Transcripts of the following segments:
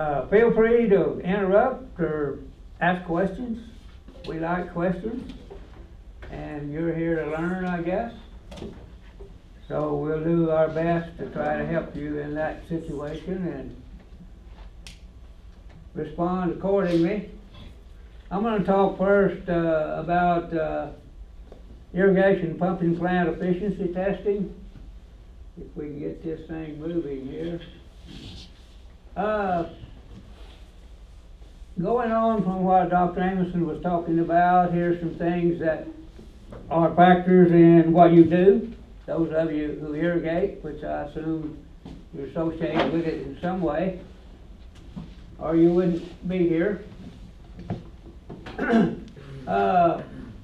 Feel free to interrupt or ask questions. We like questions, and you're here to learn, I guess. So we'll do our best to try to help you in that situation and respond accordingly. I'm going to talk first about irrigation pumping plant efficiency testing. If we can get this thing moving here. Going on from what Dr. Amison was talking about, here's some things that are factors in what you do. Those of you who irrigate, which I assume you're associated with it in some way, or you wouldn't be here. The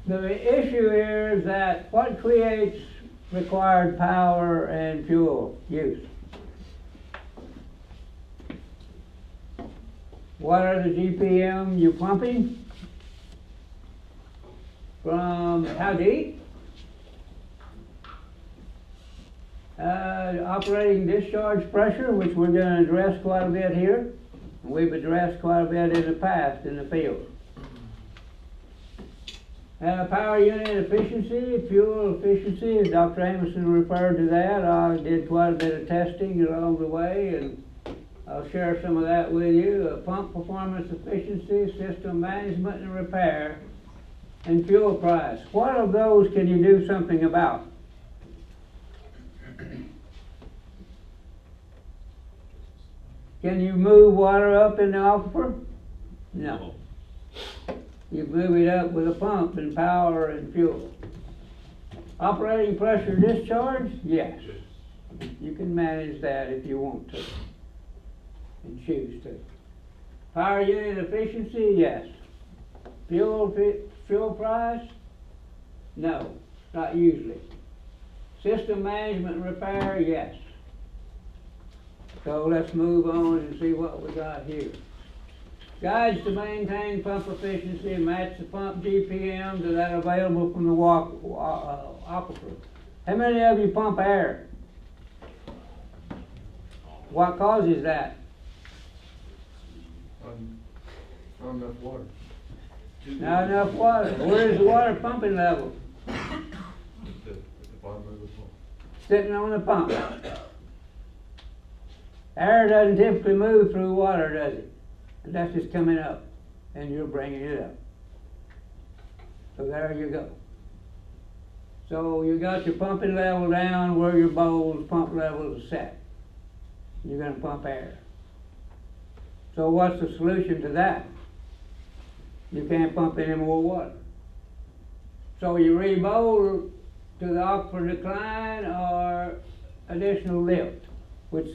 issue here is that what creates required power and fuel use? What are the GPM you're pumping? From how deep? Operating discharge pressure, which we're going to address quite a bit here. We've addressed quite a bit in the past in the field. Power unit efficiency, fuel efficiency, as Dr. Amison referred to that. I did quite a bit of testing along the way, and I'll share some of that with you. Pump performance efficiency, system management and repair, and fuel price. What of those can you do something about? Can you move water up in the aquifer? No. You move it up with a pump and power and fuel. Operating pressure discharge? Yes. You can manage that if you want to and choose to. Power unit efficiency? Yes. Fuel price? No, not usually. System management and repair? Yes. So let's move on and see what we got here. Guides to maintain pump efficiency and match the pump GPM to that available from the aquifer. How many of you pump air? What causes that? Not enough water. Not enough water. Where's the water pumping level? At the bottom of the pump. Sitting on the pump. Air doesn't typically move through water, does it? That's just coming up, and you're bringing it up. So there you go. So you got your pumping level down where your bowl's pump level is set. You're going to pump air. So what's the solution to that? You can't pump any more water. So you re-bowl to the aquifer decline or additional lift, which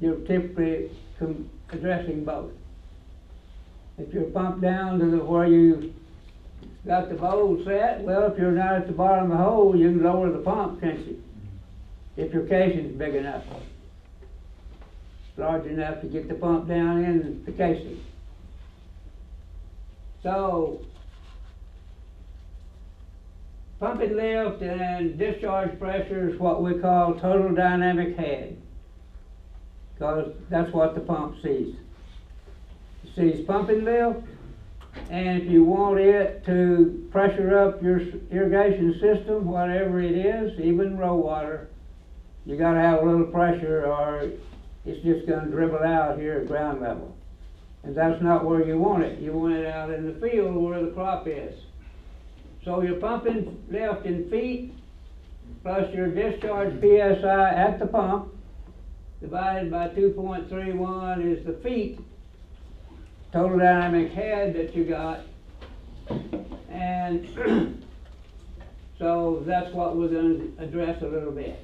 you're typically addressing both. If you're pumped down to where you got the bowl set, well, if you're not at the bottom of the hole, you can lower the pump, can't you? If your casing's big enough, large enough to get the pump down in the casing. So, pumping lift and discharge pressure is what we call total dynamic head, because that's what the pump sees. It sees pumping lift, and if you want it to pressure up your irrigation system, whatever it is, even raw water, you got to have a little pressure or it's just going to dribble out here at ground level. And that's not where you want it. You want it out in the field where the crop is. So you're pumping lift in feet plus your discharge PSI at the pump divided by 2.31 is the feet total dynamic head that you got. And so that's what we're going to address a little bit.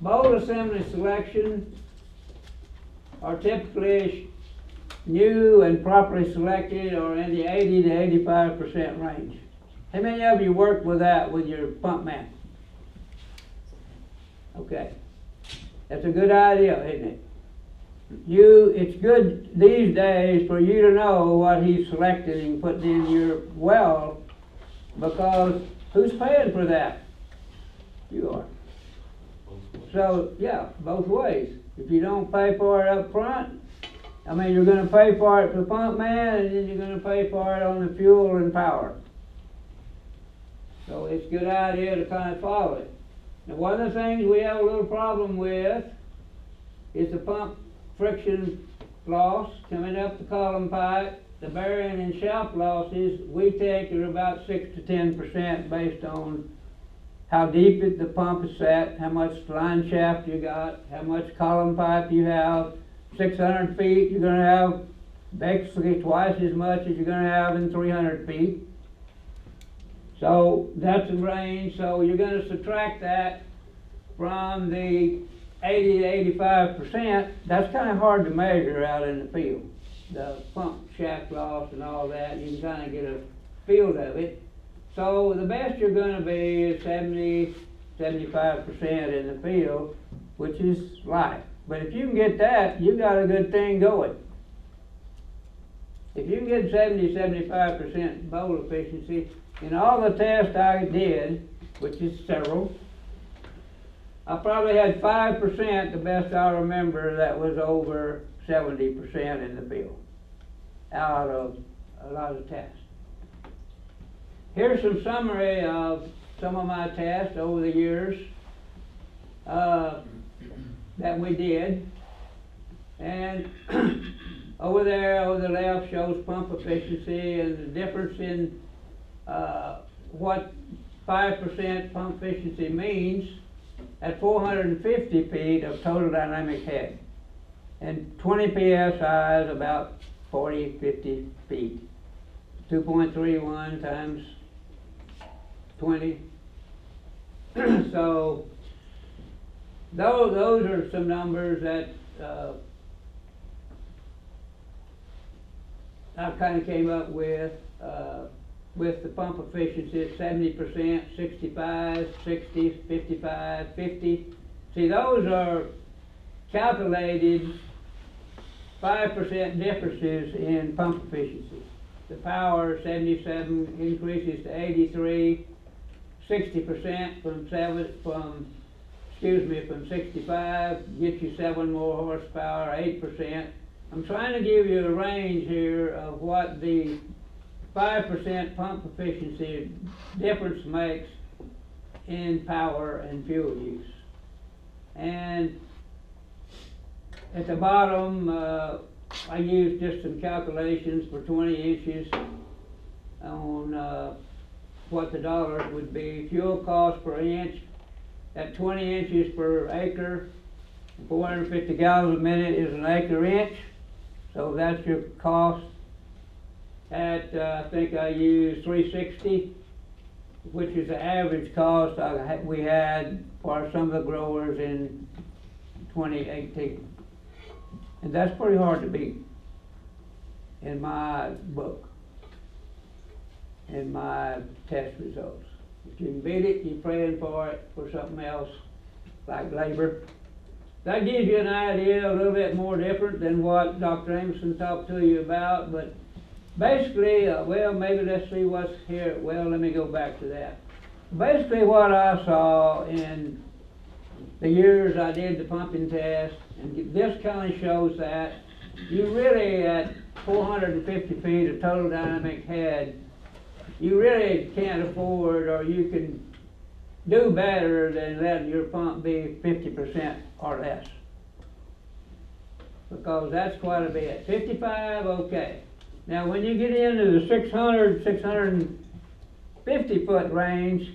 Bowl assembly selection are typically new and properly selected or in the 80 to 85% range. How many of you work with that with your pump man? Okay. That's a good idea, isn't it? It's good these days for you to know what he's selected and putting in your well, because who's paying for that? You are. So, yeah, both ways. If you don't pay for it up front, I mean, you're gonna pay for it for the pump man, and then you're gonna pay for it on the fuel and power. So it's a good idea to kind of follow it. Now, one of the things we have a little problem with is the pump friction loss coming up the column pipe. The bearing and shaft losses we take are about 6 to 10% based on how deep the pump is set, how much line shaft you got, how much column pipe you have. 600 feet, you're going to have basically twice as much as you're going to have in 300 feet. So that's the range. So you're going to subtract that from the 80 to 85%. That's kind of hard to measure out in the field. The pump shaft loss and all that, you can kind of get a feel of it. So the best you're going to be is 70, 75% in the field, which is light. But if you can get that, you got a good thing going. If you can get 70, 75% bowl efficiency, in all the tests I did, which is several, I probably had 5%, the best I remember, that was over 70% in the field, out of a lot of tests. Here's some summary of some of my tests over the years that we did. And over there, over the left, shows pump efficiency and the difference in what 5% pump efficiency means at 450 feet of total dynamic head. And 20 psi is about 40, 50 feet. 2.31 times 20. So those are some numbers that I kind of came up with the pump efficiency at 70%, 65, 60, 55, 50. See, those are calculated 5% differences in pump efficiency. The power 77 increases to 83, 60% from 65 gets you 7 more horsepower, 8%. I'm trying to give you a range here of what the 5% pump efficiency difference makes in power and fuel use. And at the bottom, I used just some calculations for 20 inches on what the dollars would be. Fuel cost per inch at 20 inches per acre, 450 gallons a minute is an acre inch. So that's your cost. At I think I used 360, which is the average cost we had for some of the growers in 2018. And that's pretty hard to beat in my book, in my test results. If you can beat it, you're praying for it for something else, like labor. That gives you an idea a little bit more different than what Dr. Amerson talked to you about, but basically, well, maybe let's see what's here. Well, let me go back to that. Basically, what I saw in the years I did the pumping test, and this kind of shows that you really, at 450 feet of total dynamic head, you really can't afford, or you can do better than letting your pump be 50% or less. Because that's quite a bit. 55, okay. Now when you get into the 600, 650 foot range,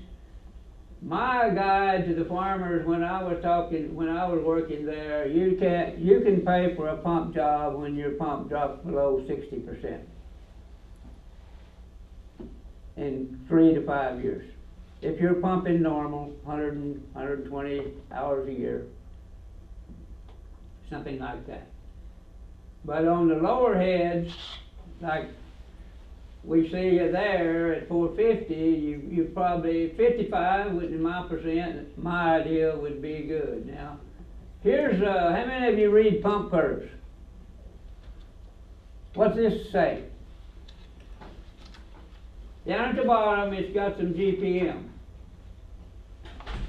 my guide to the farmers when I was working there, you can pay for a pump job when your pump drops below 60% in 3 to 5 years. If you're pumping normal, 120 hours a year, something like that. But on the lower heads, like we see there at 450, you probably 55, which in my percent, my idea would be good. Now, here's how many of you read pump curves? What's this say? Down at the bottom, it's got some GPM.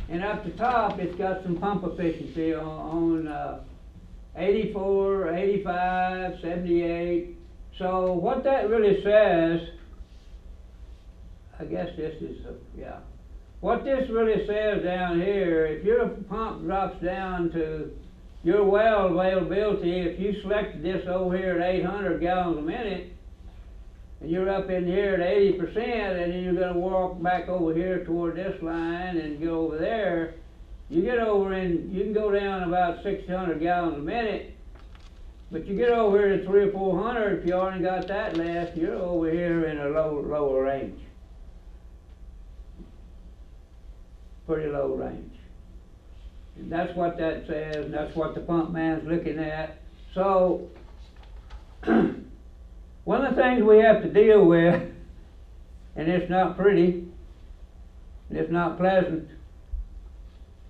And up the top, it's got some pump efficiency on 84, 85, 78. So what that really says, I guess this is, yeah. What this really says down here, if your pump drops down to your well availability, if you selected this over here at 800 gallons a minute, and you're up in here at 80%, and then you're going to walk back over here toward this line and go over there, you get over in, you can go down about 600 gallons a minute, but you get over here to 300 or 400, if you already got that left, you're over here in a lower range. Pretty low range. And that's what that says, and that's what the pump man's looking at. So, one of the things we have to deal with, and it's not pretty, and it's not pleasant,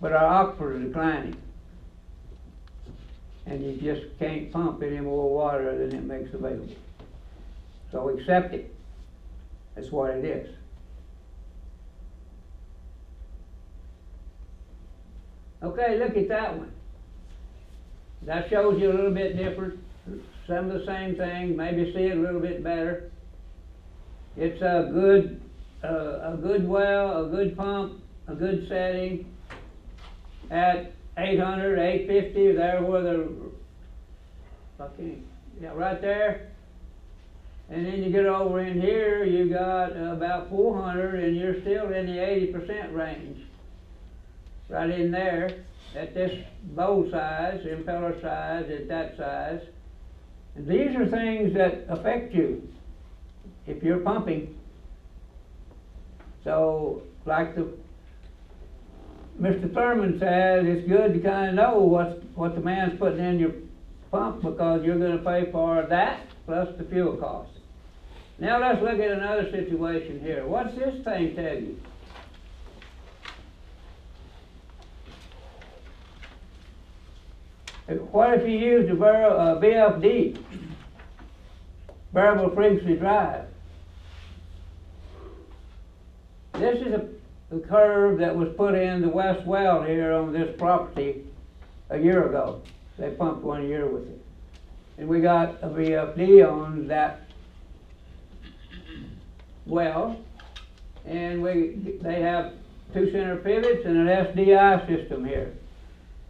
but our aquifers are declining. And you just can't pump any more water than it makes available. So accept it. That's what it is. Okay, look at that one. That shows you a little bit different. Some of the same thing, maybe see it a little bit better. It's a good well, a good pump, a good setting at 800, 850, there where the, okay, yeah, right there. And then you get over in here, you got about 400, and you're still in the 80% range. Right in there, at this bowl size, impeller size, at that size. And these are things that affect you if you're pumping. So, like Mr. Thurman says, it's good to kind of know what the man's putting in your pump, because you're going to pay for that plus the fuel cost. Now let's look at another situation here. What's this thing tell you? What if you used a VFD, variable frequency drive? This is a curve that was put in the west well here on this property a year ago. They pumped 1 year with it. And we got a VFD on that well, and they have 2 center pivots and an SDI system here.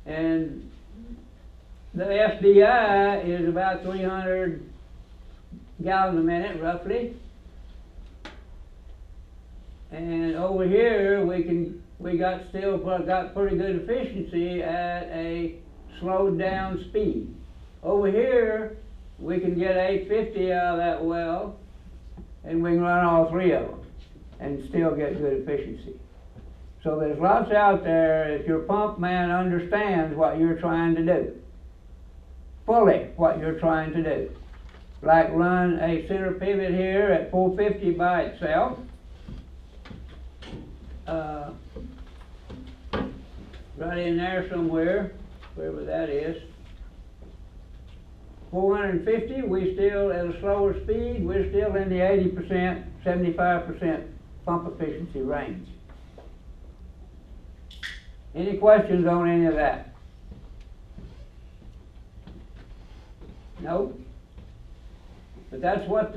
And the SDI is about 300 gallons a minute, roughly. And over here, we got pretty good efficiency at a slowed down speed. Over here, we can get 850 out of that well, and we can run all 3 of them and still get good efficiency. So there's lots out there if your pump man understands what you're trying to do. Fully what you're trying to do. Like run a center pivot here at 450 by itself. Right in there somewhere, wherever that is. 450, we still at a slower speed, we're still in the 80%, 75% pump efficiency range. Any questions on any of that? Nope. But that's what's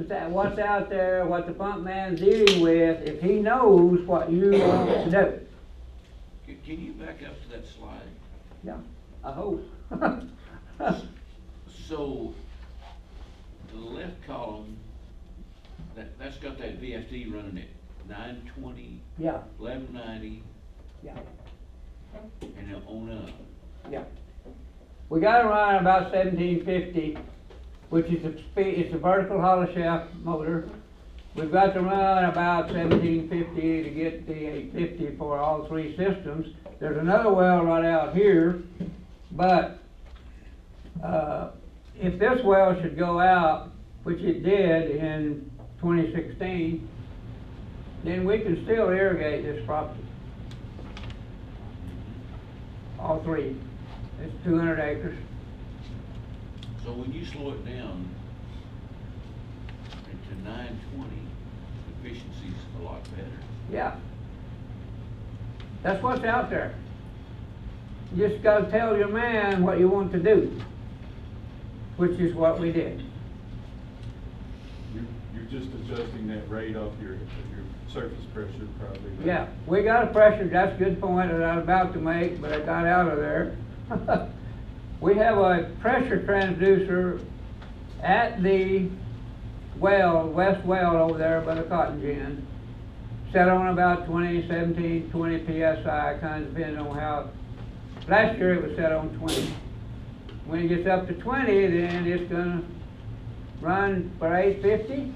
out there, what the pump man's dealing with, if he knows what you want to do. Can you back up to that slide? Yeah, I hope. So, the left column, that's got that VFD running at 920, Yeah, 1190, yeah, and then on up. yeah. We got to run about 1750, which is the speed. It's a vertical hollow shaft motor. We've got to run about 1750 to get the 850 for all 3 systems. There's another well right out here, but if this well should go out, which it did in 2016, then we can still irrigate this property. All 3. It's 200 acres. So when you slow it down to 920, the efficiency's a lot better. Yeah. That's what's out there. You just got to tell your man what you want to do. which is what we did. You're just adjusting that rate off your surface pressure probably. Right? Yeah, we got a pressure, that's a good point that I was about to make, but I got out of there. We have a pressure transducer at the well, west well over there by the cotton gin, set on about 20, 17, 20 PSI, kind of depending on how, last year it was set on 20. When it gets up to 20, then it's gonna run for 850,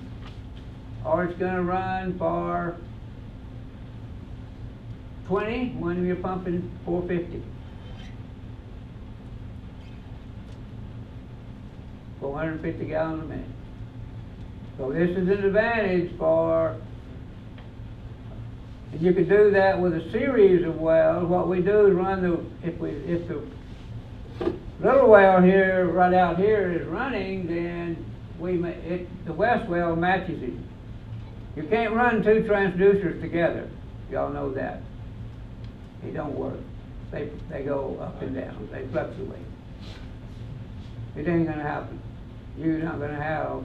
or it's gonna run for 20 when you're pumping 450. 450 gallons a minute. So this is an advantage for, and you could do that with a series of wells. What we do is run the, if the little well here, right out here is running, then the west well matches it. You can't run two transducers together. Y'all know that. They don't work. They go up and down. They fluctuate. It ain't gonna happen. You're not gonna have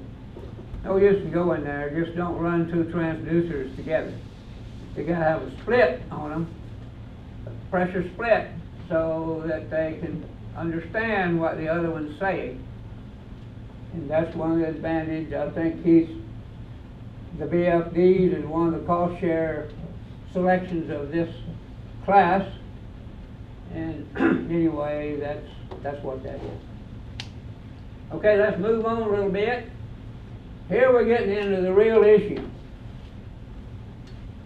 no use in going there. Just don't run two transducers together. You gotta have a split on them, a pressure split, so that they can understand what the other one's saying. And that's one of the advantages. I think the VFDs is one of the cost share selections of this class. And anyway, that's what that is. Okay, let's move on a little bit. Here we're getting into the real issue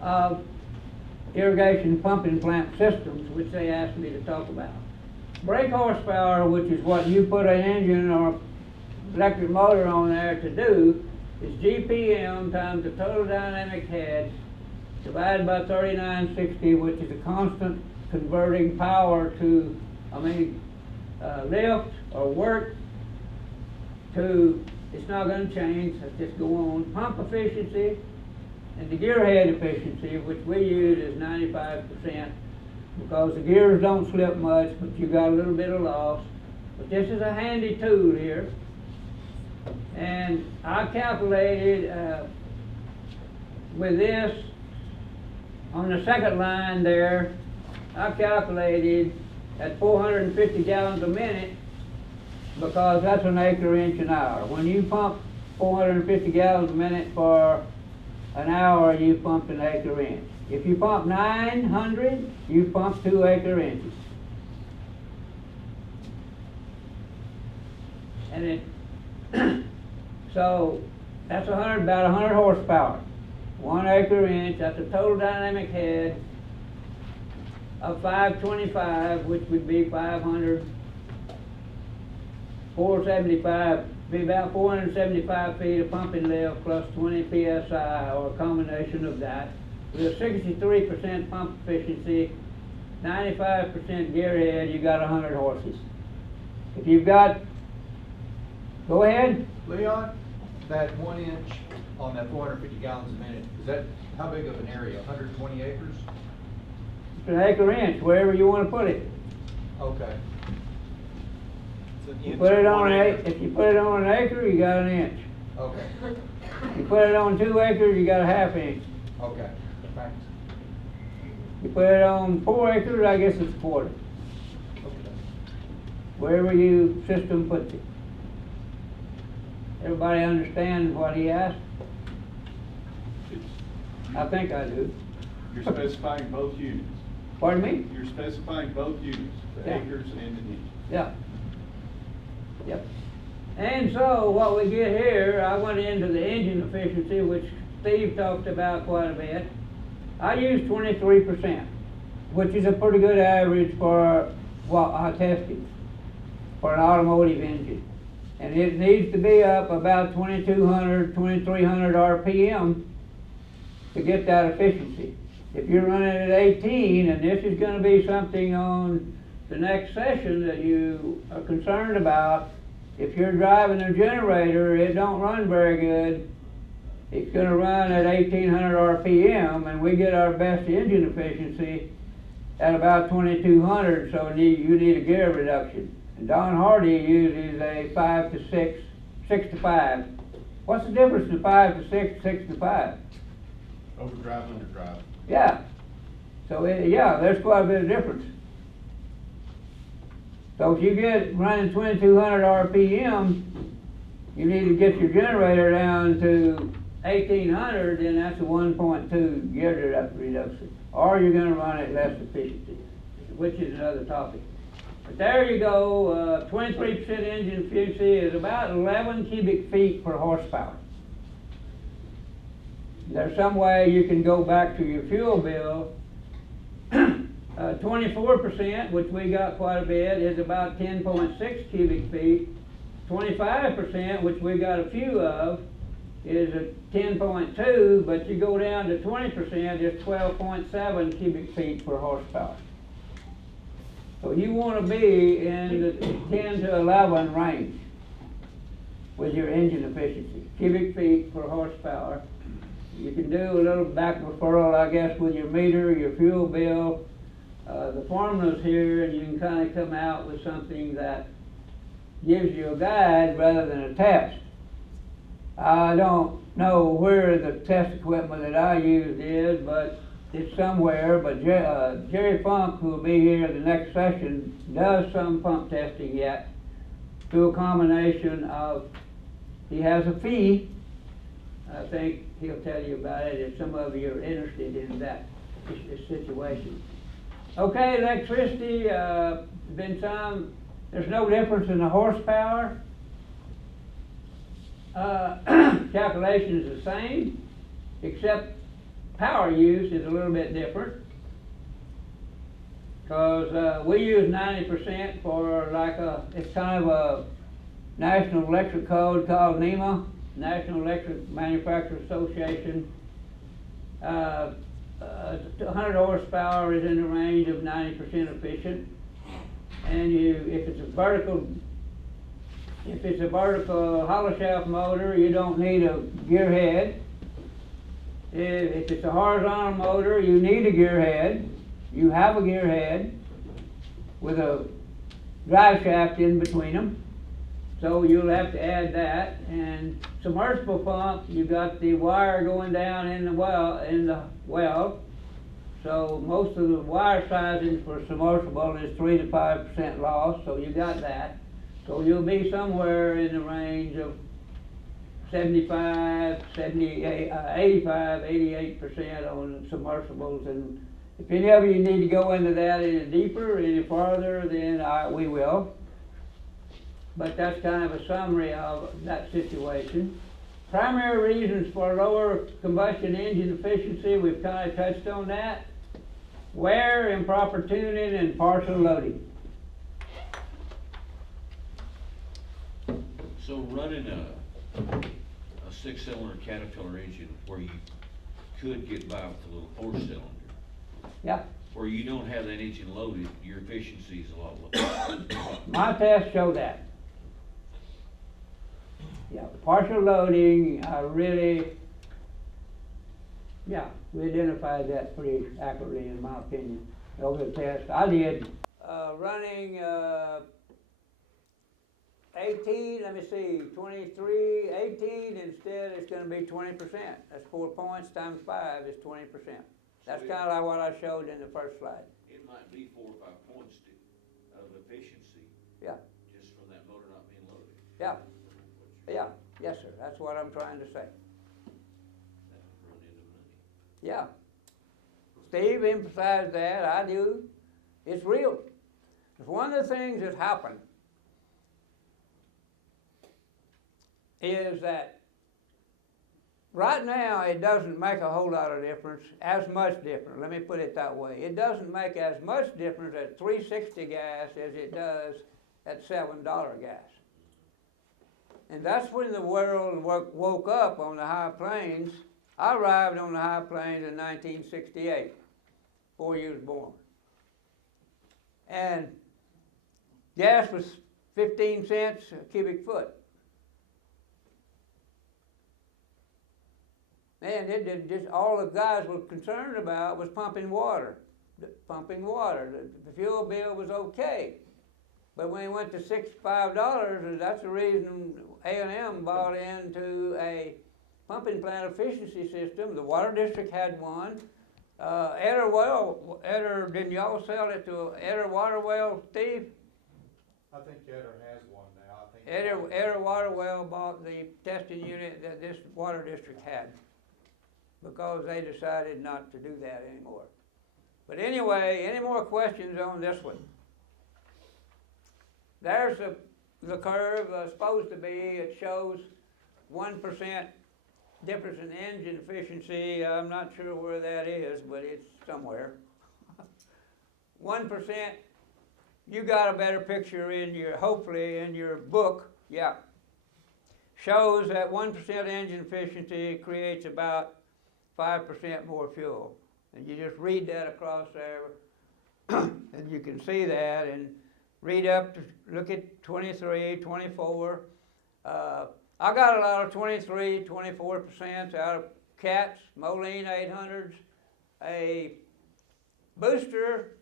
of irrigation pumping plant systems, which they asked me to talk about. Brake horsepower, which is what you put an engine or electric motor on there to do, is GPM times the total dynamic head divided by 3960, which is a constant converting power to, lift or work to, it's not going to change, let's just go on. Pump efficiency and the gear head efficiency, which we use is 95%, because the gears don't slip much, but you got a little bit of loss. But this is a handy tool here. And I calculated with this, on the second line there, I calculated at 450 gallons a minute, because that's an acre inch an hour. When you pump 450 gallons a minute for an hour, you pumped an acre inch. If you pump 900, you pump 2 acre inches. And so that's about 100 horsepower. 1 acre inch, that's a total dynamic head of 525, which would be 475, be about 475 feet of pumping lift plus 20 PSI, or a combination of that. With a 63% pump efficiency, 95% gear head, you got 100 horses. If you've got, go ahead. Leon, that 1 inch on that 450 gallons a minute, is that, how big of an area, 120 acres? It's an acre inch, wherever you want to put it. Okay. You put it on if you put it on an acre, you got an inch. Okay. You put it on 2 acres, you got a half inch. Okay, thanks. You put it on 4 acres, I guess it's a quarter. Okay. Wherever you system puts it. Everybody understand what he asked? I think I do. You're specifying both units. Pardon me? You're specifying both units, the Yeah. acres and the inches. Yeah. Yep. And so what we get here, I went into the engine efficiency, which Steve talked about quite a bit. I use 23%, which is a pretty good average for what I tested for an automotive engine. And it needs to be up about 2200, 2300 RPM to get that efficiency. If you're running at 18, and this is going to be something on the next session that you are concerned about, if you're driving a generator, it don't run very good. It's going to run at 1800 RPM, and we get our best engine efficiency at about 2200, so you need a gear reduction. And Don Hardy uses a 5 to 6, 6 to 5. What's the difference in 5 to 6, 6 to 5? Overdrive, underdrive. Yeah. So, yeah, there's quite a bit of difference. So if you get running 2200 RPM, you need to get your generator down to 1800, then that's a 1.2 gear reduction. Or you're going to run at less efficiency, which is another topic. But there you go, 23% engine efficiency is about 11 cubic feet per horsepower. There's some way you can go back to your fuel bill. 24%, which we got quite a bit, is about 10.6 cubic feet. 25%, which we got a few of, is a 10.2, but you go down to 20%, it's 12.7 cubic feet per horsepower. So you want to be in the 10 to 11 range with your engine efficiency, cubic feet per horsepower. You can do a little back referral, I guess, with your meter, your fuel bill, the formulas here, and you can kind of come out with something that gives you a guide rather than a test. I don't know where the test equipment that I used is, but it's somewhere. But Jerry Funk, who will be here the next session, does some pump testing yet through a combination of, he has a fee. I think he'll tell you about it if some of you are interested in that situation. Okay, electricity, been some, there's no difference in the horsepower. Calculation is the same, except power use is a little bit different. Because we use 90% for like it's kind of a National Electric Code called NEMA, National Electric Manufacturers Association. 100 horsepower is in the range of 90% efficient. And if it's a vertical hollow shaft motor, you don't need a gear head. If it's a horizontal motor, you need a gear head. You have a gear head with a drive shaft in between them. So you'll have to add that. And submersible pump, you got the wire going down in the well. So most of the wire sizing for submersible is 3 to 5% loss. So you got that. So you'll be somewhere in the range of 75, 78, 85, 88% on submersibles. And if any of you need to go into that any deeper, any farther, then we will. But that's kind of a summary of that situation. Primary reasons for lower combustion engine efficiency, we've kind of touched on that. Wear, improper tuning, and partial loading. So running a 6-cylinder Caterpillar engine where you could get by with a little 4-cylinder, Yeah. where you don't have that engine loaded, your efficiency is a lot lower. My tests show that. Yeah, partial loading, we identified that pretty accurately in my opinion over the test. I did running 18, 23, 18, instead it's going to be 20%. That's 4 points times 5 is 20%. That's kind of like what I showed in the first slide. It might be 4 or 5 points of efficiency. Yeah. Just from that motor not being loaded. Yeah. Yeah. Yes, sir. That's what I'm trying to say. That would run into money. Yeah. Steve emphasized that. I do. It's real. It's one of the things that happened is that right now it doesn't make a whole lot of difference, as much difference. Let me put it that way. It doesn't make as much difference at 360 gas as it does at $7 gas. And that's when the world woke up on the high plains. I arrived on the high plains in 1968, 4 years born. And gas was 15 cents a cubic foot. And it did just, all the guys were concerned about was pumping water. The fuel bill was okay. But when it went to $65, that's the reason A&M bought into a pumping plant efficiency system. The water district had one. Didn't y'all sell it to Eder Water Well, Steve? I think Etter has one now, I think. Eder Water Well bought the testing unit that this water district had because they decided not to do that anymore. But anyway, any more questions on this one? There's the curve supposed to be. It shows 1% difference in engine efficiency. I'm not sure where that is, but it's somewhere. 1%. You got a better picture in your, hopefully in your book. Yeah. Shows that 1% engine efficiency creates about 5% more fuel. And you just read that across there, and you can see that, and read up to look at 23, 24. I got a lot of 23, 24% out of cats, Moline 800s. A booster,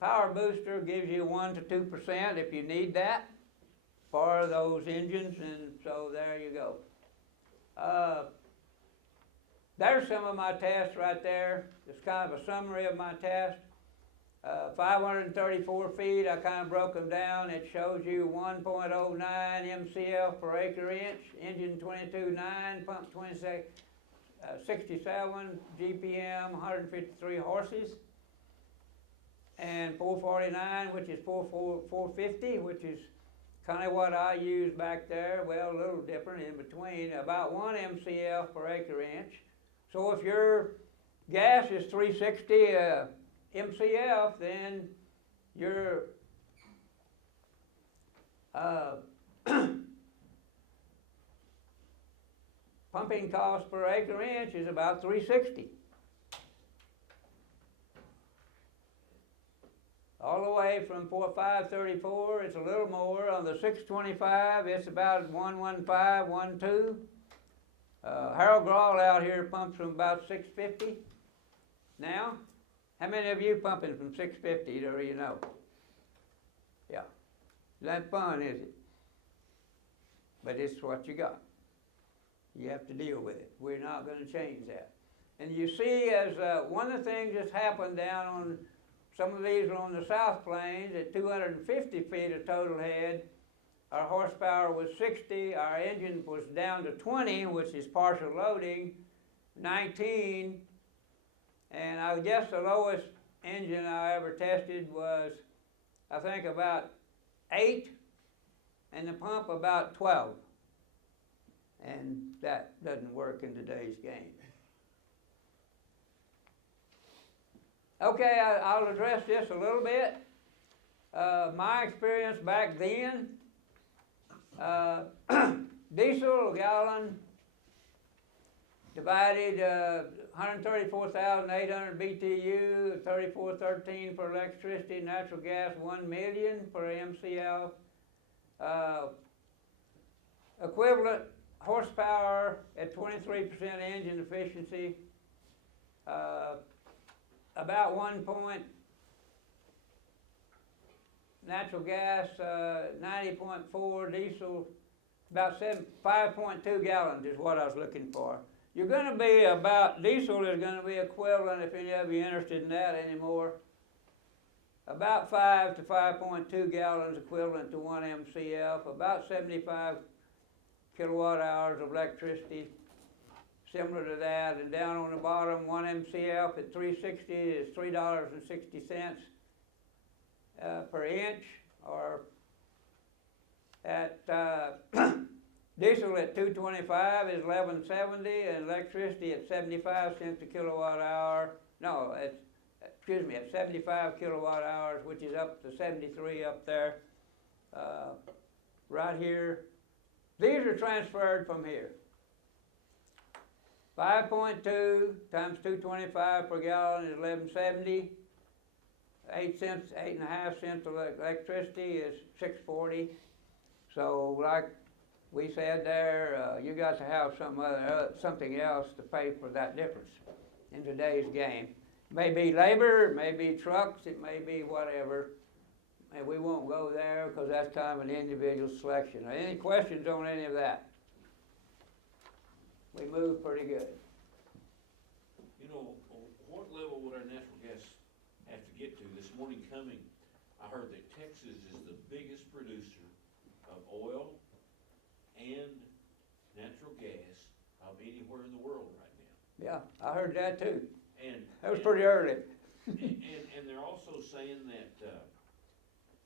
power booster gives you 1 to 2% if you need that for those engines, and so there you go. There's some of my tests right there. It's kind of a summary of my test. 534 feet, I kind of broke them down. It shows you 1.09 MCF per acre inch, engine 22.9, pump 67 GPM, 153 horses. And 449, which is 450, which is kind of what I used back there. Well, a little different in between, about 1 MCF per acre inch. So if your gas is 360 MCF, then your pumping cost per acre inch is about 360. All the way from 534, it's a little more. On the 625, it's about 115, 12. Harold Grawl out here pumps from about 650 now. How many of you pumping from 650, do you know? Yeah. That fun, is it? But it's what you got. You have to deal with it. We're not going to change that. And you see, as one of the things that's happened down on some of these are on the South Plains at 250 feet of total head. Our horsepower was 60. Our engine was down to 20, which is partial loading, 19. And I guess the lowest engine I ever tested was, I think, about 8, and the pump about 12. And that doesn't work in today's game. Okay, I'll address this a little bit. My experience back then, diesel gallon divided 134,800 BTU, 3413 for electricity, natural gas 1 million per MCL. Equivalent horsepower at 23% engine efficiency. About 1 point, natural gas 90.4, diesel about 5.2 gallons is what I was looking for. You're going to be about, diesel is going to be equivalent, if any of you are interested in that anymore, about 5 to 5.2 gallons equivalent to 1 MCF, about 75 kilowatt hours of electricity. Similar to that, and down on the bottom, 1 MCF at 360 is $3.60 per inch, or at diesel at 225 is $11.70, and electricity at 75 cents a kilowatt hour. No, at 75 kilowatt hours, which is up to 73 up there, right here. These are transferred from here. 5.2 times 225 per gallon is 11.70. 8.5 cents of electricity is 6.40. So, like we said there, you got to have something else to pay for that difference in today's game. It may be labor, it may be trucks, it may be whatever. and we won't go there because that's kind of an individual selection. Any questions on any of that? We moved pretty good. You know, what level would our natural gas have to get to? This morning coming, I heard that Texas is the biggest producer of oil and natural gas of anywhere in the world right now. Yeah, I heard that too. And That was pretty early. and they're also saying that,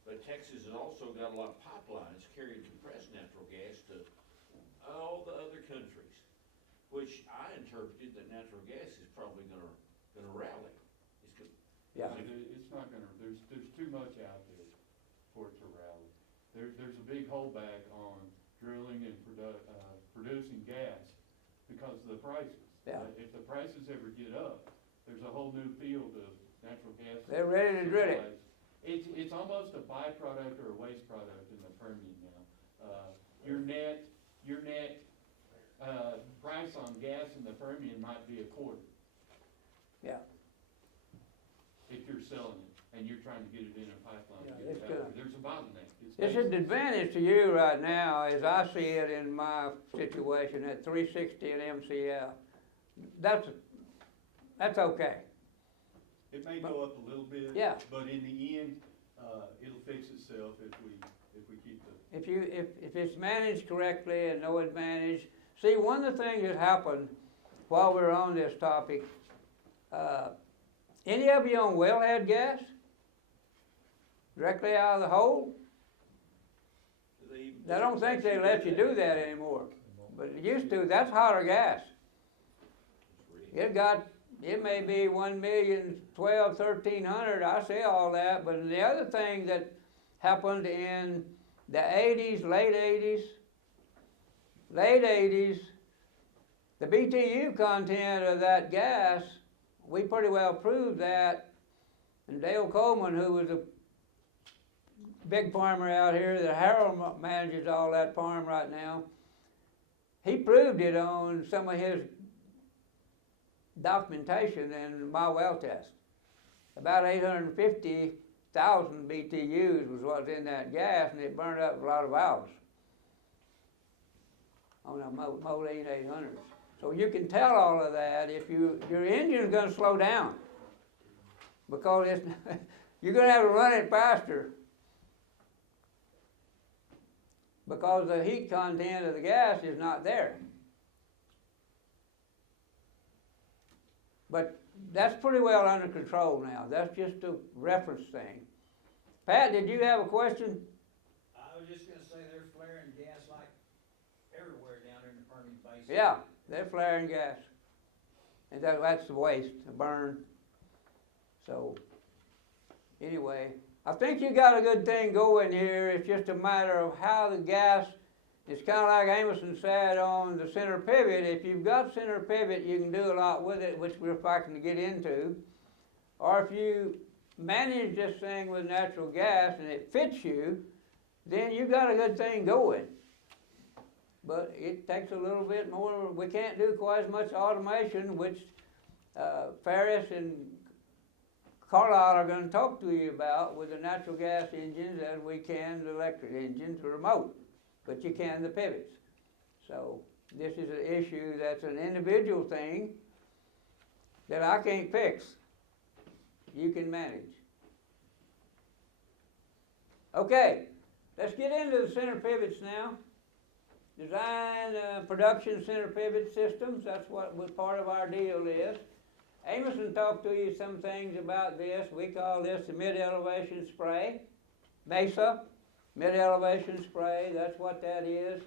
but Texas has also got a lot of pipelines carrying compressed natural gas to all the other countries, which I interpreted that natural gas is probably gonna rally. It's go- Yeah. It's not gonna, there's too much out there for it to rally. There's a big holdback on drilling and producing gas because of the prices. Yeah. If the prices ever get up, there's a whole new field of natural gas. They're ready to drill it. It's almost a byproduct or a waste product in the Permian now. Your net price on gas in the Permian might be a quarter Yeah. if you're selling it and you're trying to get it in a pipeline to Yeah, get it it's out good. there. There's a bottleneck. It's an advantage to you right now, as I see it in my situation, at 360 an MCL. That's okay. It may go up a little bit. Yeah. But in the end, it'll fix itself if we keep the. If it's managed correctly and no advantage. See, one of the things that happened while we were on this topic, any of you on wellhead gas? Directly out of the hole? I don't think they let you do that anymore. But it used to. That's hotter gas. It may be 1,012,000, 1,300. I say all that, but the other thing that happened in the 80s, late 80s, the BTU content of that gas, we pretty well proved that. And Dale Coleman, who was a big farmer out here, that Harold manages all that farm right now, he proved it on some of his documentation in my well test. About 850,000 BTUs was what's in that gas, and it burned up a lot of valves on a Moline 800. So you can tell all of that if your engine's going to slow down, because you're going to have to run it faster, because the heat content of the gas is not there. But that's pretty well under control now. That's just a reference thing. Pat, did you have a question? I was just gonna say they're flaring gas like everywhere down there in the Permian Basin. Yeah, they're flaring gas. And that's the waste, the burn. So, anyway, I think you got a good thing going here. It's just a matter of how the gas, it's kind of like Amerson said on the center pivot. If you've got center pivot, you can do a lot with it, which we're fighting to get into. Or if you manage this thing with natural gas and it fits you, then you got a good thing going. But it takes a little bit more. We can't do quite as much automation, which Ferris and Carlisle are going to talk to you about with the natural gas engines as we can the electric engines, remote. But you can the pivots. So this is an issue that's an individual thing that I can't fix. You can manage. Okay, let's get into the center pivots now. Design production center pivot systems, that's what part of our deal is. Amerson talked to you some things about this. We call this the mid-elevation spray. Mesa, mid-elevation spray, that's what that is.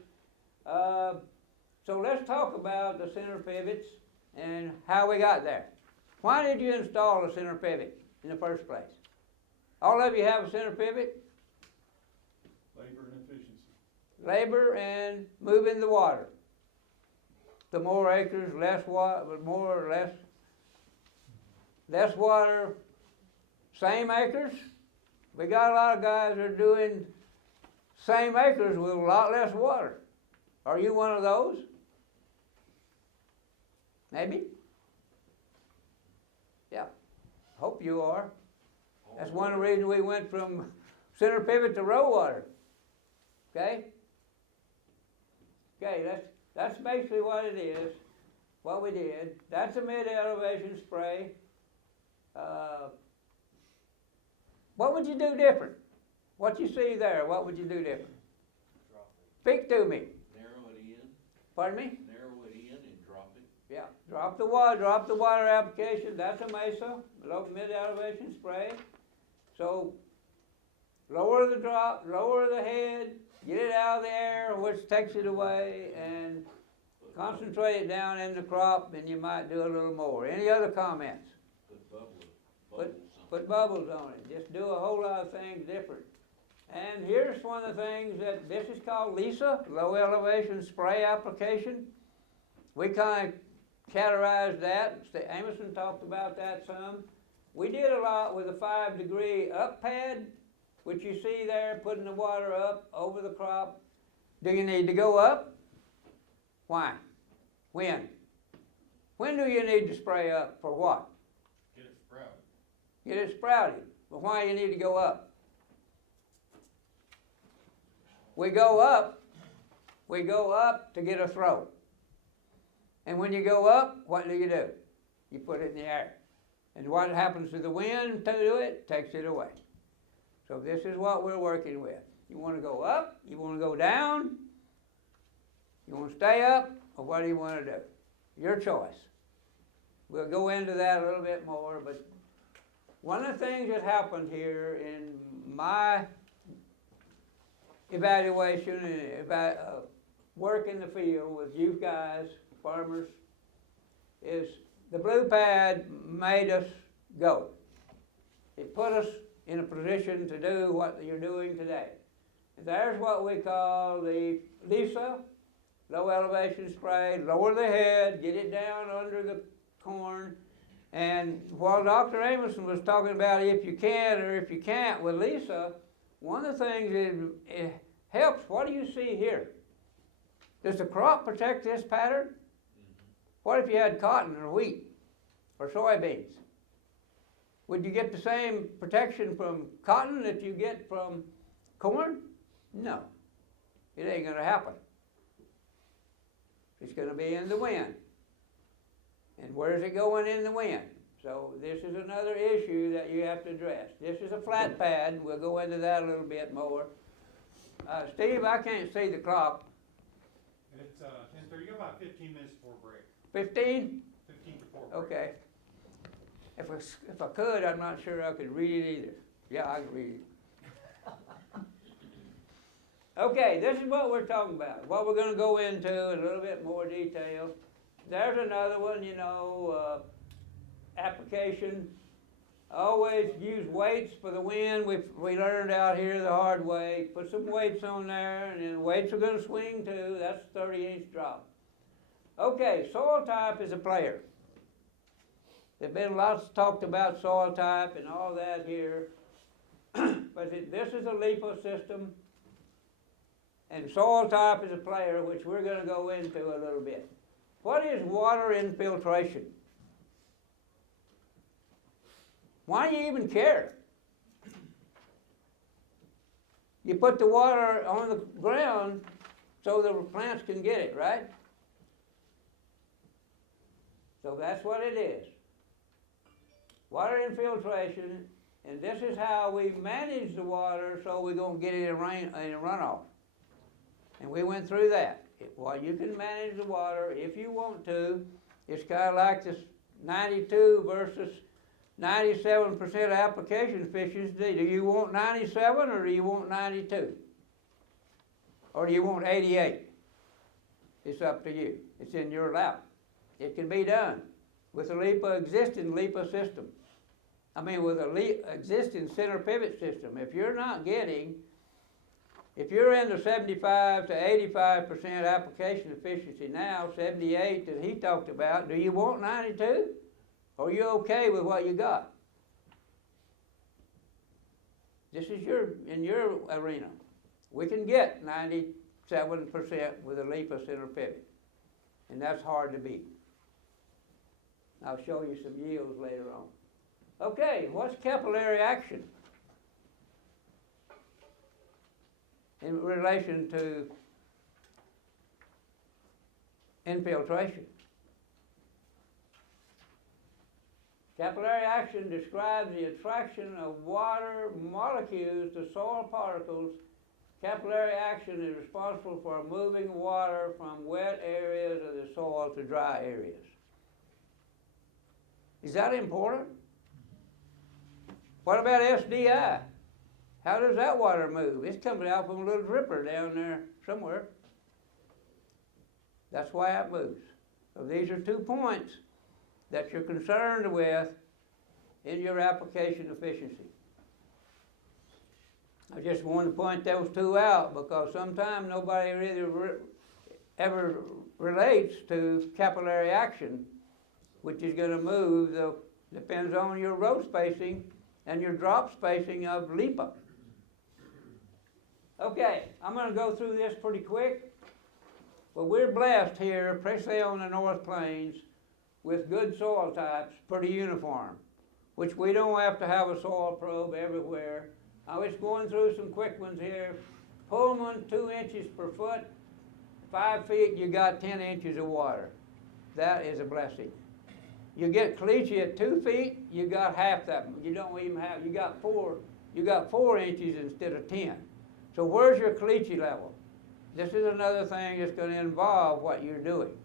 So let's talk about the center pivots and how we got there. Why did you install a center pivot in the first place? All of you have a center pivot? Labor and efficiency. Labor and moving the water. The more acres, less water, more or less water, same acres. We got a lot of guys that are doing same acres with a lot less water. Are you one of those? Maybe? Yeah. Hope you are. That's one of the reasons we went from center pivot to row water. Okay? Okay, that's basically what it is, what we did. That's a mid-elevation spray. What would you do different? What you see there, what would you do different? Speak to me. Narrow it in, Pardon me? narrow it in and drop it. Yeah, drop the water application. That's a mesa, low mid-elevation spray. So lower the drop, lower the head, get it out of the air, which takes it away, and concentrate it down in the crop, and you might do a little more. Any other comments? Put bubbles on it. Just do a whole lot of things different. And here's one of the things that this is called LISA, low elevation spray application. We kind of categorized that. Amerson talked about that some. We did a lot with a 5-degree up pad, which you see there, putting the water up over the crop. Do you need to go up? Why? When? When do you need to spray up? For what? Get it sprouted. Get it sprouted. But why do you need to go up? We go up to get a throw. And when you go up, what do? You put it in the air. And what happens to the wind to do it? Takes it away. So this is what we're working with. You want to go up, you want to go down, you want to stay up, or what do you want to do? Your choice. We'll go into that a little bit more, but one of the things that happened here in my evaluation and work in the field with you guys, farmers, is the blue pad made us go. It put us in a position to do what you're doing today. And there's what we call the LISA, low elevation spray, lower the head, get it down under the corn. And while Dr. Amerson was talking about if you can or if you can't with LISA, one of the things it helps. What do you see here? Does the crop protect this pattern? What if you had cotton or wheat or soybeans? Would you get the same protection from cotton that you get from corn? No. It ain't going to happen. It's going to be in the wind. And where's it going in the wind? So this is another issue that you have to address. This is a flat pad. We'll go into that a little bit more. Steve, I can't see the clock. It's 10:30. You got about 15 minutes before break. 15? 15 before break. Okay. If I could, I'm not sure I could read it either. Yeah, I can read it. Okay, this is what we're talking about. What we're going to go into in a little bit more detail. There's another one, application. Always use weights for the wind. We learned out here the hard way. Put some weights on there, and then weights are going to swing too. That's a 30-inch drop. Okay, soil type is a player. There's been lots talked about soil type and all that here. But this is a LIPA system, and soil type is a player, which we're going to go into a little bit. What is water infiltration? Why do you even care? You put the water on the ground so the plants can get it, right? So that's what it is. Water infiltration, and this is how we manage the water so we're going to get it in runoff. And we went through that. Well, you can manage the water if you want to. It's kind of like this 92 versus 97% application efficiency. Do you want 97 or do you want 92? Or do you want 88? It's up to you. It's in your lap. It can be done with a existing LIPA system. With an existing center pivot system. If you're in the 75 to 85% application efficiency now, 78 that he talked about, do you want 92? Or are you okay with what you got? This is in your arena. We can get 97% with a LIPA center pivot. And that's hard to beat. I'll show you some yields later on. Okay, what's capillary action? in relation to infiltration. Capillary action describes the attraction of water molecules to soil particles. Capillary action is responsible for moving water from wet areas of the soil to dry areas. Is that important? What about SDI? How does that water move? It's coming out from a little dripper down there somewhere. That's why it moves. So these are 2 points that you're concerned with in your application efficiency. I just want to point those 2 out because sometimes nobody really ever relates to capillary action, which is going to move, depends on your row spacing and your drop spacing of LIPA. Okay, I'm going to go through this pretty quick. But we're blessed here, especially on the North Plains, with good soil types, pretty uniform, which we don't have to have a soil probe everywhere. I was going through some quick ones here. Pullman, 2 inches per foot, 5 feet, you got 10 inches of water. That is a blessing. You get caliche at 2 feet, you got half that. You don't even have, you got 4 inches instead of 10. So where's your caliche level? This is another thing that's going to involve what you're doing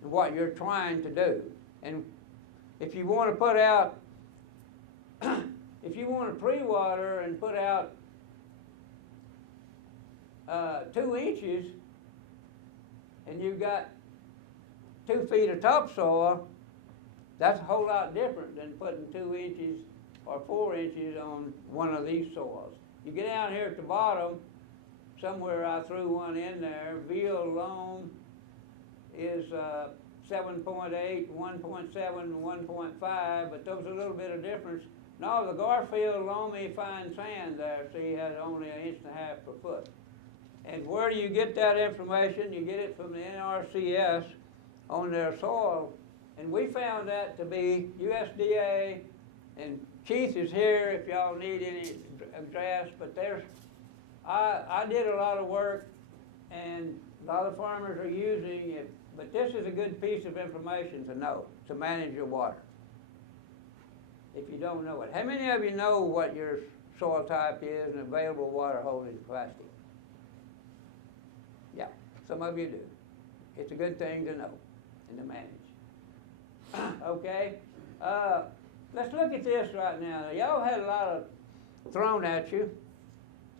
and what you're trying to do. And if you want to put out, if you want to pre-water and put out 2 inches and you've got 2 feet of topsoil, that's a whole lot different than putting 2 inches or 4 inches on one of these soils. You get down here at the bottom, somewhere I threw one in there. Veal loam is 7.8, 1.7, 1.5, but there's a little bit of difference. No, the Garfield loamy fine sand there, see, has only 1.5 inches per foot. And where do you get that information? You get it from the NRCS on their soil. And we found that to be USDA, and Keith is here if y'all need any grass, but there's, I did a lot of work, and a lot of farmers are using it, but this is a good piece of information to know, to manage your water, if you don't know it. How many of you know what your soil type is and available water holding capacity? Yeah, some of you do. It's a good thing to know and to manage. Okay, let's look at this right now. Y'all had a lot of thrown at you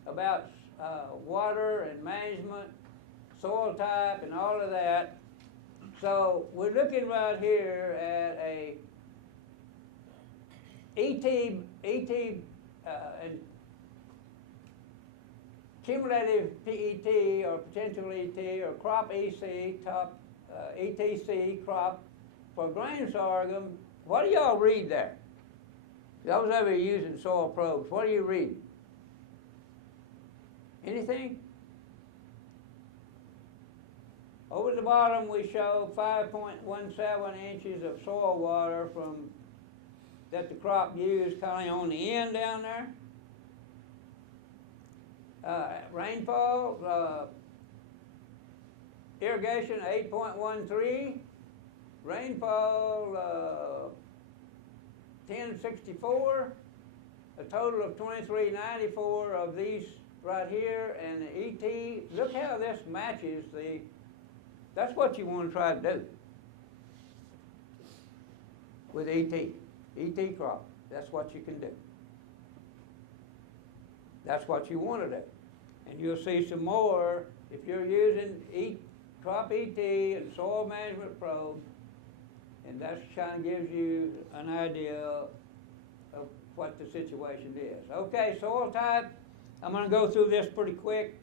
about water and management, soil type, and all of that. So we're looking right here at a and cumulative PET or potential ET or crop EC, top ETC crop for grain sorghum. What do y'all read there? Those of you using soil probes, what do you read? Anything? Over the bottom we show 5.17 inches of soil water from that the crop used kind of on the end down there. Rainfall, irrigation 8.13, rainfall 1064, a total of 2394 of these right here, and the ET, look how this matches the, that's what you want to try to do with ET crop. That's what you can do. That's what you want to do. And you'll see some more if you're using crop ET and soil management probe, and that kind of gives you an idea of what the situation is. Okay, soil type, I'm going to go through this pretty quick.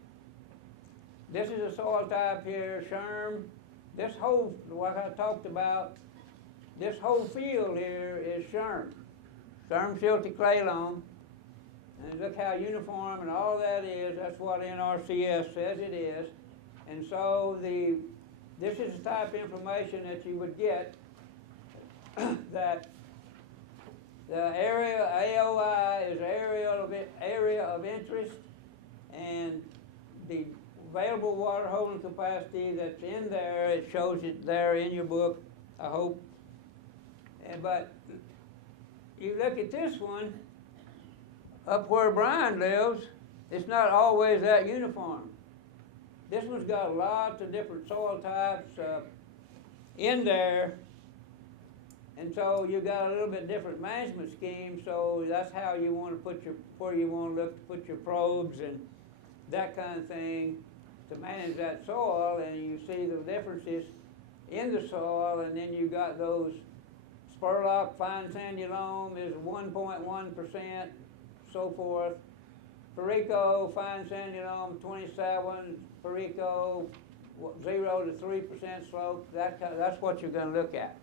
This is a soil type here, Sherm. This whole, what I talked about, this whole field here is Sherm. Sherm silty clay loam. And look how uniform and all that is. That's what NRCS says it is. And so this is the type of information that you would get that the area AOI is area of interest, and the available water holding capacity that's in there, it shows it there in your book, I hope. But you look at this one, up where Brian lives, it's not always that uniform. This one's got lots of different soil types in there, and so you got a little bit different management scheme. So that's how you want to put where you want to look to put your probes and that kind of thing to manage that soil. And you see the differences in the soil, and then you got those Spurlock fine sandy loam is 1.1%, so forth. Perico fine sandy loam 27, Perico 0 to 3% slope. That's what you're going to look at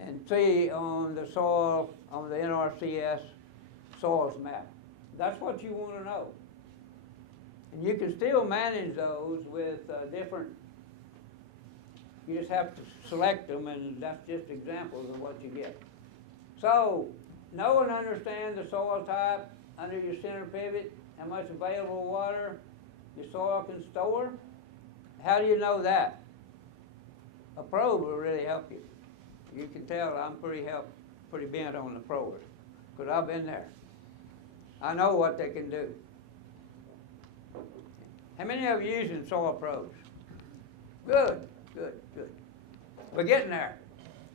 and see on the soil on the NRCS soils map. That's what you want to know. And you can still manage those with different. You just have to select them, and that's just examples of what you get. So, know and understand the soil type under your center pivot, how much available water your soil can store. How do you know that? A probe will really help you. You can tell I'm pretty bent on the probers, because I've been there. I know what they can do. How many of you using soil probes? Good. We're getting there.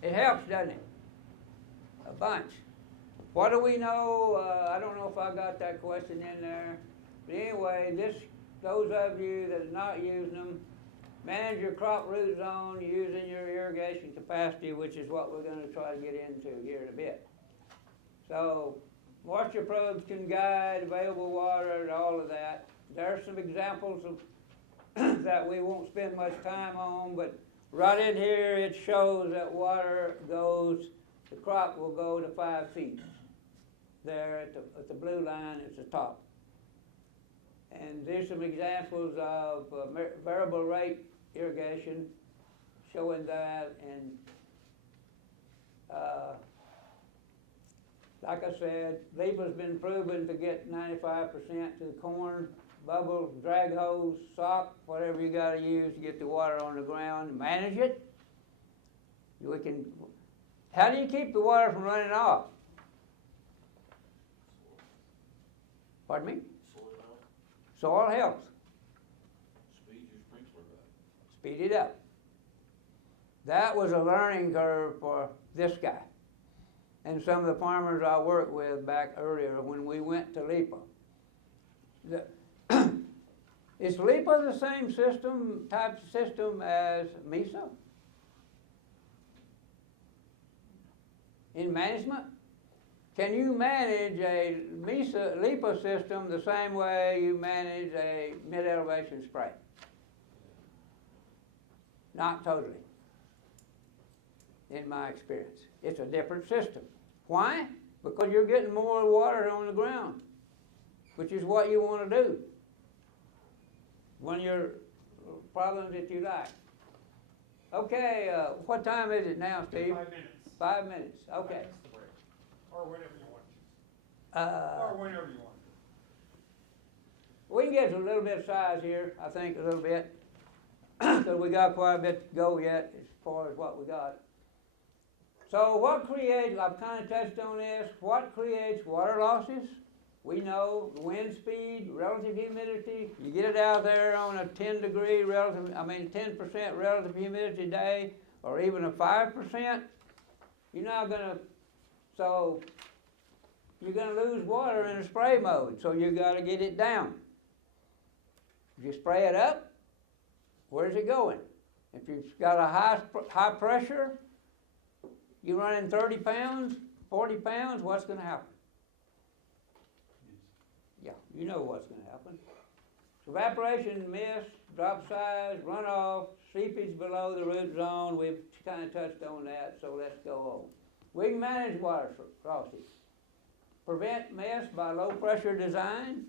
It helps, doesn't it? A bunch. What do we know? I don't know if I got that question in there. But anyway, those of you that are not using them, manage your crop root zone using your irrigation capacity, which is what we're going to try to get into here in a bit. So, moisture probes can guide available water and all of that. There are some examples of that we won't spend much time on, but right in here it shows that water goes, the crop will go to 5 feet. There at the blue line is the top. And there's some examples of variable rate irrigation showing that, and like I said, LEPA's been proven to get 95% to the corn, bubble, drag hose, sock, whatever you got to use to get the water on the ground, manage it. How do you keep the water from running off? Pardon me? Soil helps. Speed your sprinkler up. Speed it up. That was a learning curve for this guy and some of the farmers I worked with back earlier when we went to LEPA. Is LEPA the same type of system as MESA? In management? Can you manage a LEPA system the same way you manage a mid-elevation spray? Not totally, in my experience. It's a different system. Why? Because you're getting more water on the ground, which is what you want to do. One of your problems that you like. Okay, what time is it now, Steve? 5 minutes. 5 minutes, okay. 5 minutes to break. Or whenever you want. Or whenever you want. We can get to a little bit of size here, I think, a little bit. So we got quite a bit to go yet as far as what we got. So what creates, I've kind of touched on this, what creates water losses? We know wind speed, relative humidity. You get it out there on a 10% relative humidity day, or even a 5%, you're not gonna, so you're gonna lose water in a spray mode, so you gotta get it down. If you spray it up, where's it going? If you've got a high pressure, you're running 30 pounds, 40 pounds, what's gonna happen? Yeah, you know what's going to happen. Evaporation, mist, drop size, runoff, seepage below the root zone. We've kind of touched on that, so let's go on. We can manage water losses. Prevent mess by low pressure design.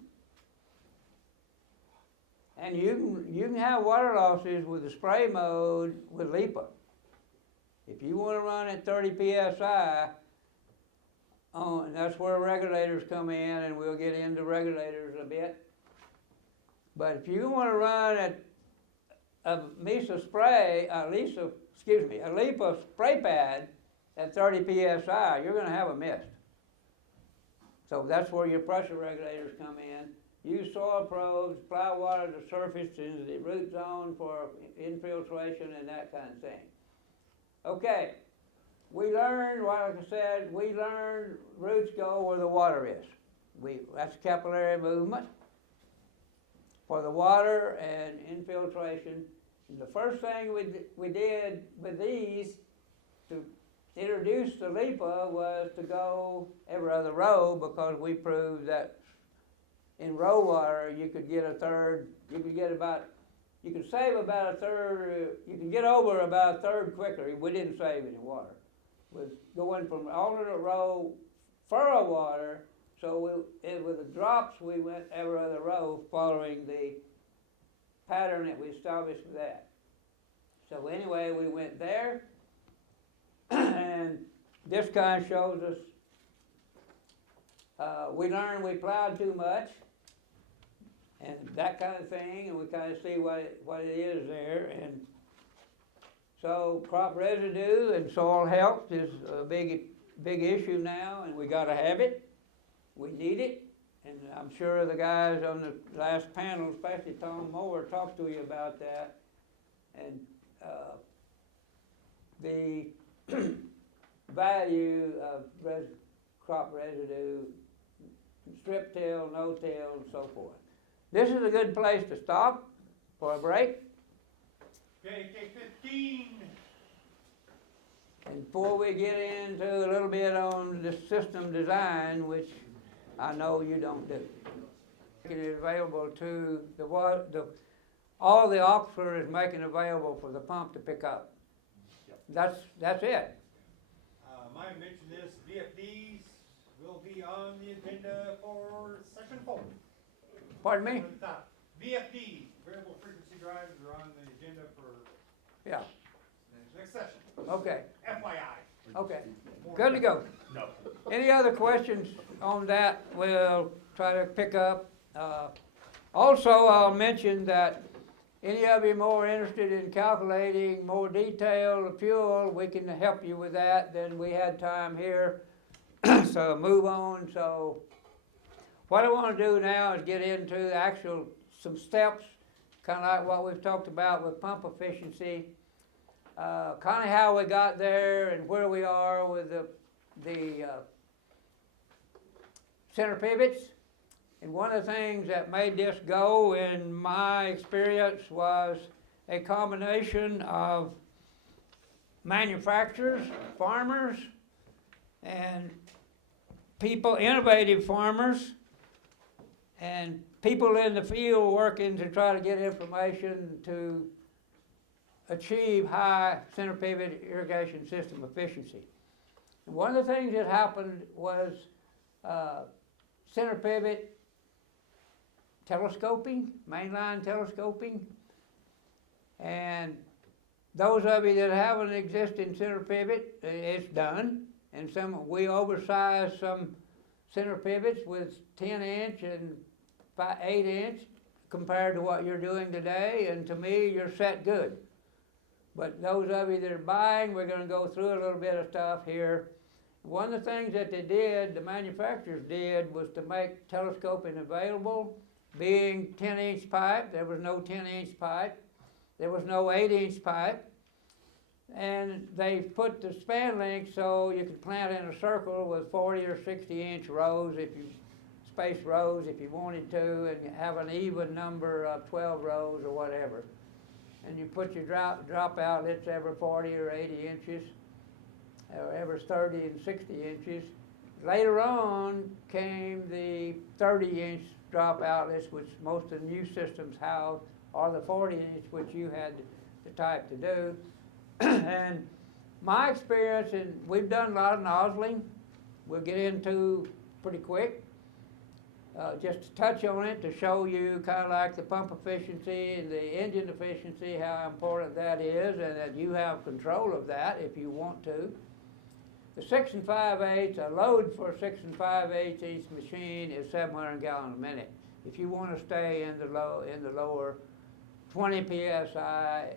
And you can have water losses with the spray mode with LEPA. If you want to run at 30 psi, and that's where regulators come in, and we'll get into regulators a bit. But if you want to run a Mesa spray, a LIPA spray pad at 30 psi, you're going to have a mist. So that's where your pressure regulators come in. Use soil probes, apply water to surface into the root zone for infiltration and that kind of thing. Okay, we learned, like I said, roots go where the water is. That's capillary movement for the water and infiltration. And the first thing we did with these to introduce the LIPA was to go every other row, because we proved that in row water you could get you could save about a third, you can get over about a third quicker. We didn't save any water. With going from alternate row furrow water, so with the drops we went every other row following the pattern that we established with that. So anyway, we went there, and this kind of shows us, we learned we plowed too much, and that kind of thing, and we kind of see what it is there. And so crop residue and soil health is a big issue now, and we got to have it. We need it, and I'm sure the guys on the last panel, especially Tom Moore, talked to you about that. And the value of crop residue, strip till, no-till, and so forth. This is a good place to stop for a break. Okay, take 15. And before we get into a little bit on the system design, which I know you don't do. Making it available to all the aquifer is making available for the pump to pick up. Yep. That's it. Maya mentioned this, VFDs will be on the agenda for session 4. Pardon me? At the top. VFDs, variable frequency drives, are on the agenda for Yeah. next session. Okay. FYI. Okay. Good to go. No. Any other questions on that? We'll try to pick up. Also, I'll mention that any of you more interested in calculating more detailed fuel, we can help you with that. Then we had time here, so move on. So what I want to do now is get into some steps, kind of like what we've talked about with pump efficiency, kind of how we got there and where we are with the center pivots. And one of the things that made this go, in my experience, was a combination of manufacturers, farmers, and people, innovative farmers, and people in the field working to try to get information to achieve high center pivot irrigation system efficiency. And one of the things that happened was center pivot telescoping, mainline telescoping, and those of you that have an existing center pivot, it's done. And we oversized some center pivots with 10-inch and 8-inch compared to what you're doing today, and to me, you're set good. But those of you that are buying, we're going to go through a little bit of stuff here. One of the things that the manufacturers did, was to make telescoping available. Being 10-inch pipe, there was no 10-inch pipe. There was no 8-inch pipe. And they put the span length so you could plant in a circle with 40 or 60-inch rows, space rows if you wanted to, and have an even number of 12 rows or whatever. And you put your drop outlets every 40 or 80 inches, or every 30 and 60 inches. Later on came the 30-inch drop outlets, which most of the new systems have, or the 40-inch, which you had the type to do. And my experience, and we've done a lot of nozzling, we'll get into pretty quick. Just to touch on it, to show you kind of like the pump efficiency and the engine efficiency, how important that is, and that you have control of that if you want to. The 6 5/8, a load for a 6 5/8 inch machine is 700 gallons a minute. if you want to stay in the lower 20 psi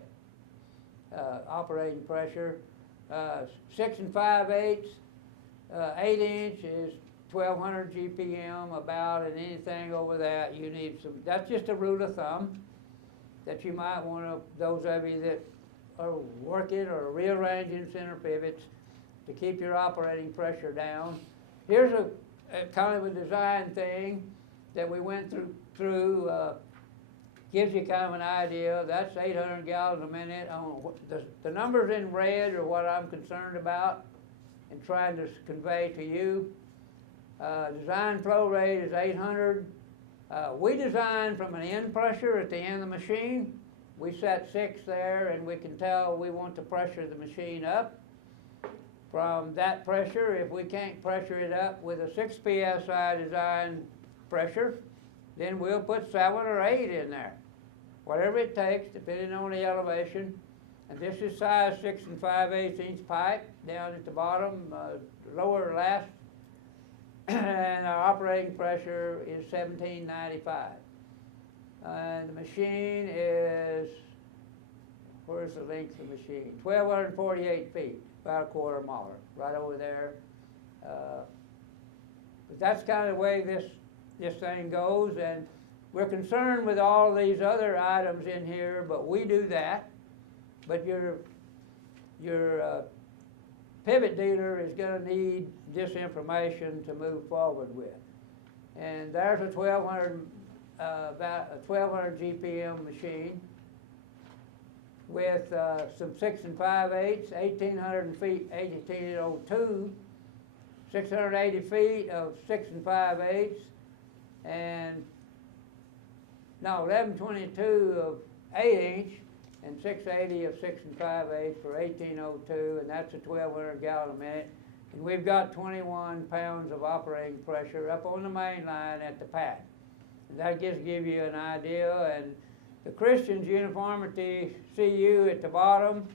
operating pressure. 6 5/8, 8-inch is 1200 GPM about, and anything over that you need some. That's just a rule of thumb that you might want to, those of you that are working or rearranging center pivots, to keep your operating pressure down. Here's a kind of a design thing that we went through. Gives you kind of an idea. That's 800 gallons a minute. The numbers in red are what I'm concerned about and trying to convey to you. Design flow rate is 800. We designed from an end pressure at the end of the machine. We set 6 there, and we can tell we want to pressure the machine up. From that pressure, if we can't pressure it up with a 6 psi design pressure, then we'll put 7 or 8 in there. Whatever it takes, depending on the elevation. And this is size 6 5/8 inch pipe down at the bottom, lower last. And our operating pressure is 1795. And the machine is, where's the length of the machine? 1,248 feet, about a quarter mile, right over there. But that's kind of the way this thing goes, and we're concerned with all these other items in here, but we do that. But your pivot dealer is going to need this information to move forward with. And there's a 1200, about a 1200 GPM machine with some 6 5/8, 1800 feet, 1802, 680 feet of 6 5/8, and no, 1122 of 8-inch, and 680 of 6 5/8 for 1802, and that's a 1200 gallon a minute. And we've got 21 pounds of operating pressure up on the main line at the pad. And that just gives you an idea. And the Christian's uniformity CU at the bottom,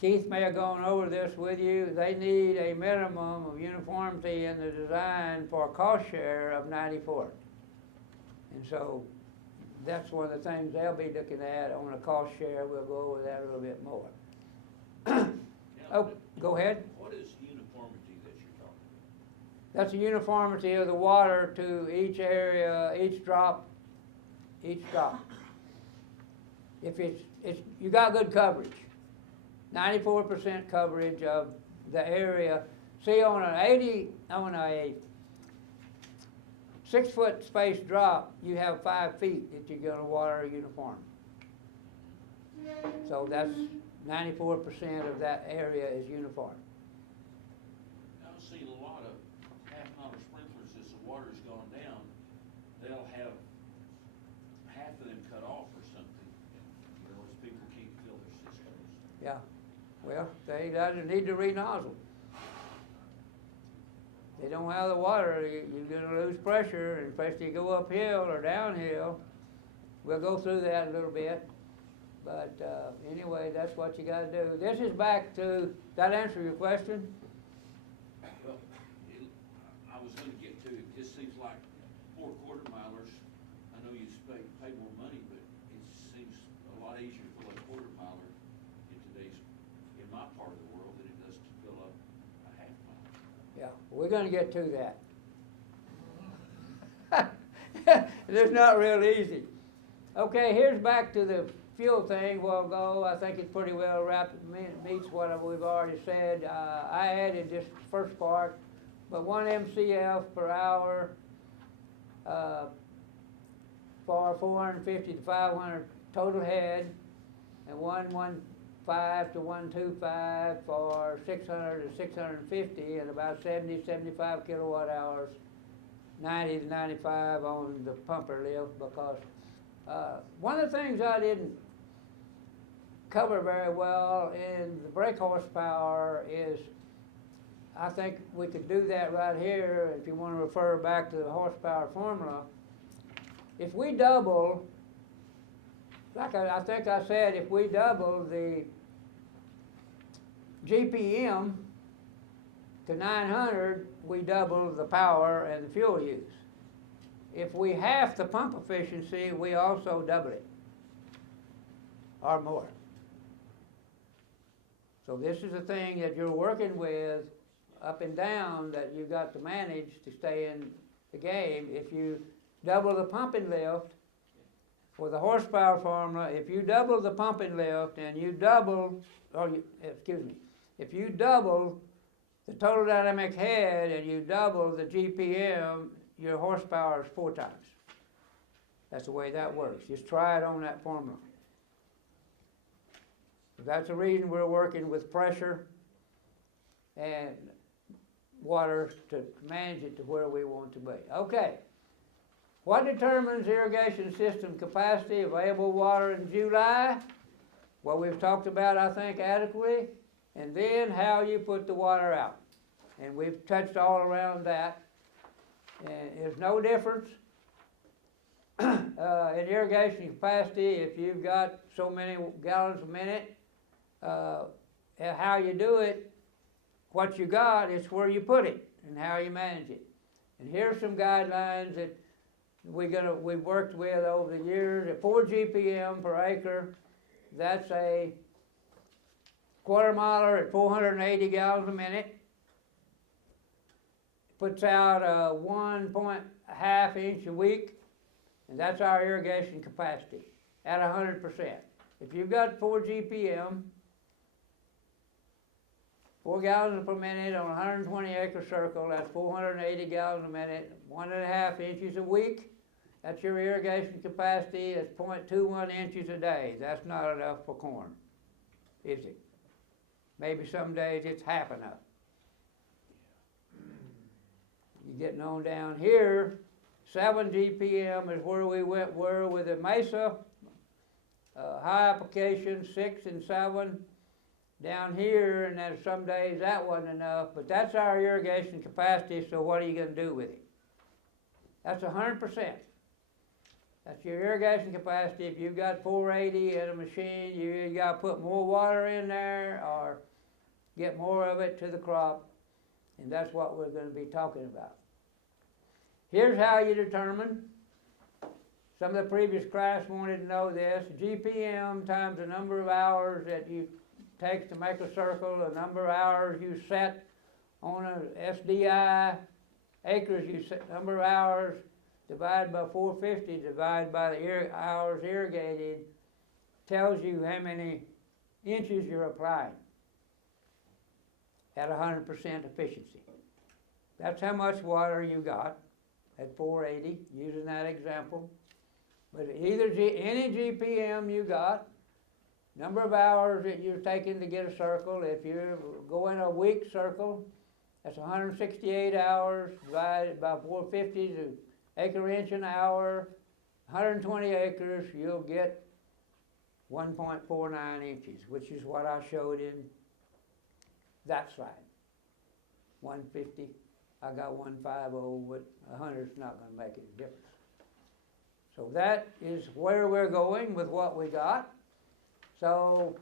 Keith may have gone over this with you. They need a minimum of uniformity in the design for a cost share of 94. And so that's one of the things they'll be looking at on a cost share. We'll go over that a little bit more. Oh, go ahead. What is uniformity that you're talking about? That's the uniformity of the water to each area, each drop. If it's you got good coverage, 94% coverage of the area. See, on a 6-foot space drop, you have 5 feet that you're going to water uniform. So that's 94% of that area is uniform. I've seen a lot of half-mile sprinklers as the water's gone down. They'll have half of them cut off or something, you know, as people can't fill their systems. Yeah. Well, they need to re-nozzle. They don't have the water, you're going to lose pressure, and especially you go uphill or downhill. We'll go through that a little bit. But anyway, that's what you got to do. This is back to, that answer your question? Well, I was going to get to, it just seems like 4 quarter-milers, I know you pay more money, but it seems a lot easier to fill a quarter-miler in my part of the world than it does to fill up a half-mile. Yeah, we're going to get to that. It's not real easy. Okay, here's back to the fuel thing. We'll go. I think it's pretty well meets what we've already said. I added this first part, but 1 MCF per hour for 450 to 500 total head, and 115 to 125 for 600 to 650, and about 70, 75 kilowatt hours, 90 to 95 on the pumper lift, because one of the things I didn't cover very well in the brake horsepower is, I think we could do that right here if you want to refer back to the horsepower formula. If we double, like I think I said, if we double the GPM to 900, we double the power and the fuel use. if we half the pump efficiency, we also double it, or more. So this is a thing that you're working with up and down that you've got to manage to stay in the game. If you double the pumping lift, for the horsepower formula, if you double the pumping lift and you double, if you double the total dynamic head and you double the GPM, your horsepower is 4 times. That's the way that works. Just try it on that formula. That's the reason we're working with pressure and water to manage it to where we want to be. Okay. What determines irrigation system capacity, available water in July? Well, we've talked about, I think, adequately. And then how you put the water out. And we've touched all around that. And there's no difference in irrigation capacity if you've got so many gallons a minute. How you do it, what you got, it's where you put it and how you manage it. And here's some guidelines that we've worked with over the years. At 4 GPM per acre, that's a quarter miler at 480 gallons a minute. Puts out a 1.5 inch a week, and that's our irrigation capacity at 100%. If you've got 4 GPM, 4 gallons per minute on a 120 acre circle, that's 480 gallons a minute, 1.5 inches a week. That's your irrigation capacity. It's 0.21 inches a day. That's not enough for corn, is it? Maybe some days it's half enough. You're getting on down here. 7 GPM is where we were with the Mesa. High application, 6 and 7 down here, and then some days that wasn't enough, but that's our irrigation capacity, so what are you going to do with it? That's 100%. That's your irrigation capacity. If you've got 480 in a machine, you got to put more water in there or get more of it to the crop, and that's what we're going to be talking about. Here's how you determine. Some of the previous class wanted to know this. GPM times the number of hours that you takes to make a circle, the number of hours you set on a SDI, acres you set, number of hours divided by 450 divided by the hours irrigated tells you how many inches you're applying at 100% efficiency. That's how much water you got at 480, using that example. But either any GPM you got, number of hours that you're taking to get a circle, if you're going a week circle, that's 168 hours divided by 450 to acre inch an hour, 120 acres, you'll get 1.49 inches, which is what I showed in that slide. 150, I got 150, but 100's not going to make any difference. So that is where we're going with what we got. So,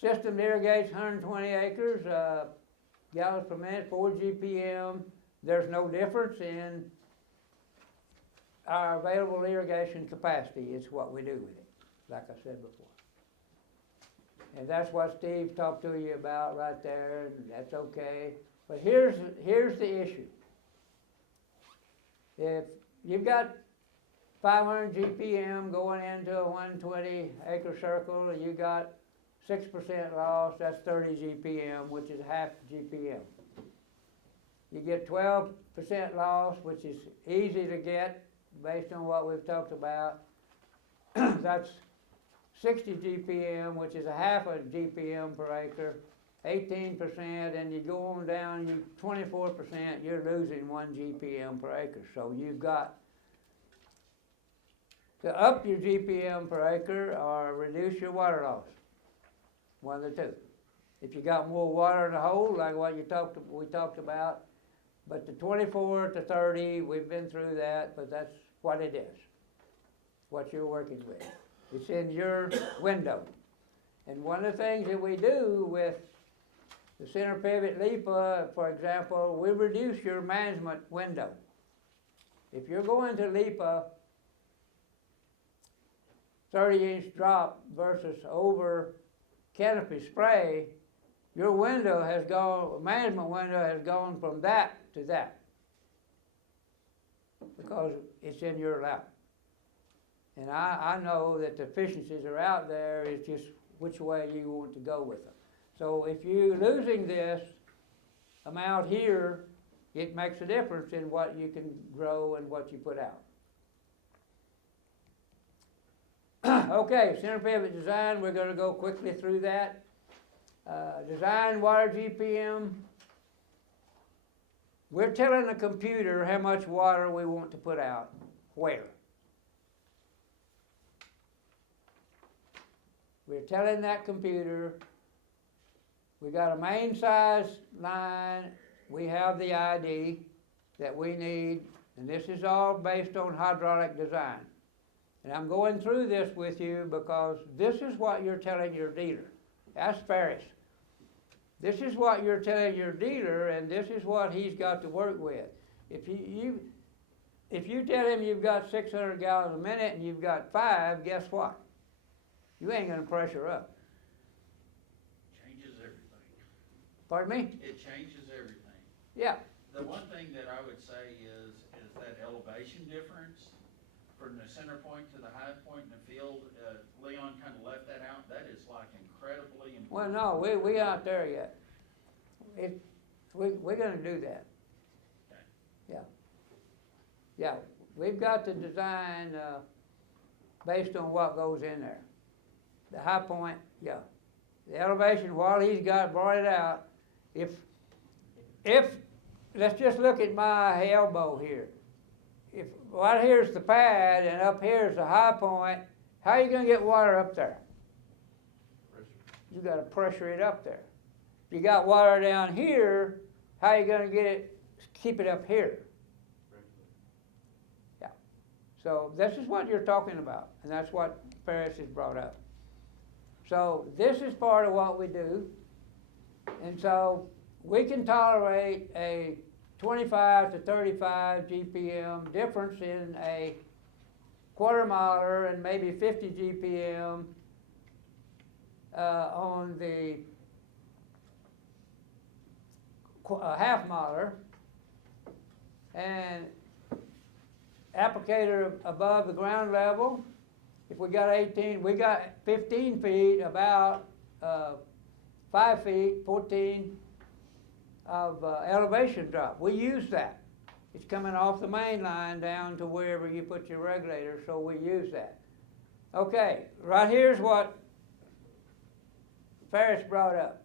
system irrigates 120 acres, gallons per minute, 4 GPM. There's no difference in our available irrigation capacity. It's what we do with it, like I said before. And that's what Steve talked to you about right there, and that's okay. But here's the issue. If you've got 500 GPM going into a 120 acre circle, and you got 6% loss, that's 30 GPM, which is half GPM. You get 12% loss, which is easy to get based on what we've talked about. That's 60 GPM, which is a half a GPM per acre, 18%, and you go on down, you 24%, you're losing 1 GPM per acre. So you've got to up your GPM per acre or reduce your water loss. One of the two. If you got more water in the hole, like what we talked about, but the 24 to 30, we've been through that, but that's what it is, what you're working with. It's in your window. And one of the things that we do with the center pivot LIPA, for example, we reduce your management window. if you're going to leap a 30-inch drop versus over canopy spray, your window has gone, management window has gone from that to that, because it's in your lap. And I know that the efficiencies are out there, it's just which way you want to go with them. So if you're losing this amount here, it makes a difference in what you can grow and what you put out. Okay, center pivot design, we're going to go quickly through that. Design water GPM. We're telling the computer how much water we want to put out, where. We're telling that computer, we got a main size line, we have the ID that we need, and this is all based on hydraulic design. And I'm going through this with you because this is what you're telling your dealer. Ask Ferris. This is what you're telling your dealer, and this is what he's got to work with. If you tell him you've got 600 gallons a minute and you've got 5, guess what? You ain't going to pressure up. Changes everything. Pardon me? It changes everything. Yeah. The one thing that I would say is that elevation difference from the center point to the high point in the field. Leon kind of left that out. That is like incredibly Well, important. no, we aren't there yet. We're going to do that. Okay. Yeah. Yeah, we've got the design based on what goes in there. The high point, yeah. The elevation, while he's brought it out, if let's just look at my elbow here. If right here's the pad and up here's the high point, how are you going to get water up there? You got to pressure it up there. If you got water down here, how are you going to get it, keep it up here? Yeah. So this is what you're talking about, and that's what Ferris has brought up. So this is part of what we do, and so we can tolerate a 25 to 35 GPM difference in a quarter miler and maybe 50 GPM on the half miler, and applicator above the ground level. If we got 18, we got 15 feet, about 5 feet, 14 of elevation drop. We use that. It's coming off the main line down to wherever you put your regulator, so we use that. Okay, right here's what Ferris brought up.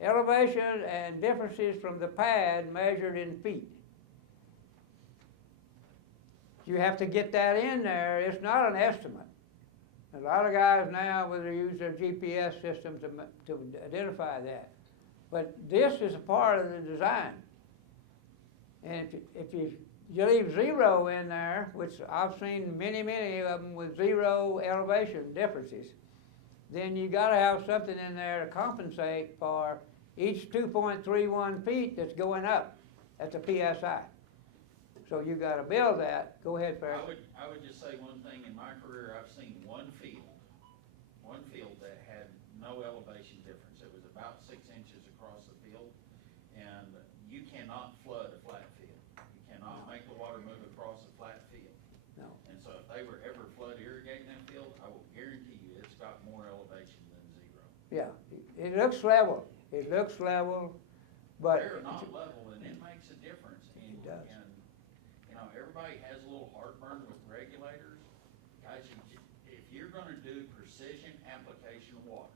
Elevation and differences from the pad measured in feet. You have to get that in there. It's not an estimate. A lot of guys now will use their GPS system to identify that. But this is a part of the design. And if you leave 0 in there, which I've seen many of them with 0 elevation differences, then you got to have something in there to compensate for each 2.31 feet that's going up. That's a PSI. So you got to build that. Go ahead, Ferris. I would just say one thing. In my career, I've seen one field that had no elevation difference. It was about 6 inches across the field, and you cannot flood a flat field. You cannot make the water move across a flat field. No. And so if they were ever flood irrigating that field, I will guarantee you it's got more elevation than 0. Yeah, it looks level. It looks level, but They're not level, and it makes a difference. And, It does. And, you know, everybody has a little heartburn with regulators. Guys, if you're gonna do precision application of water,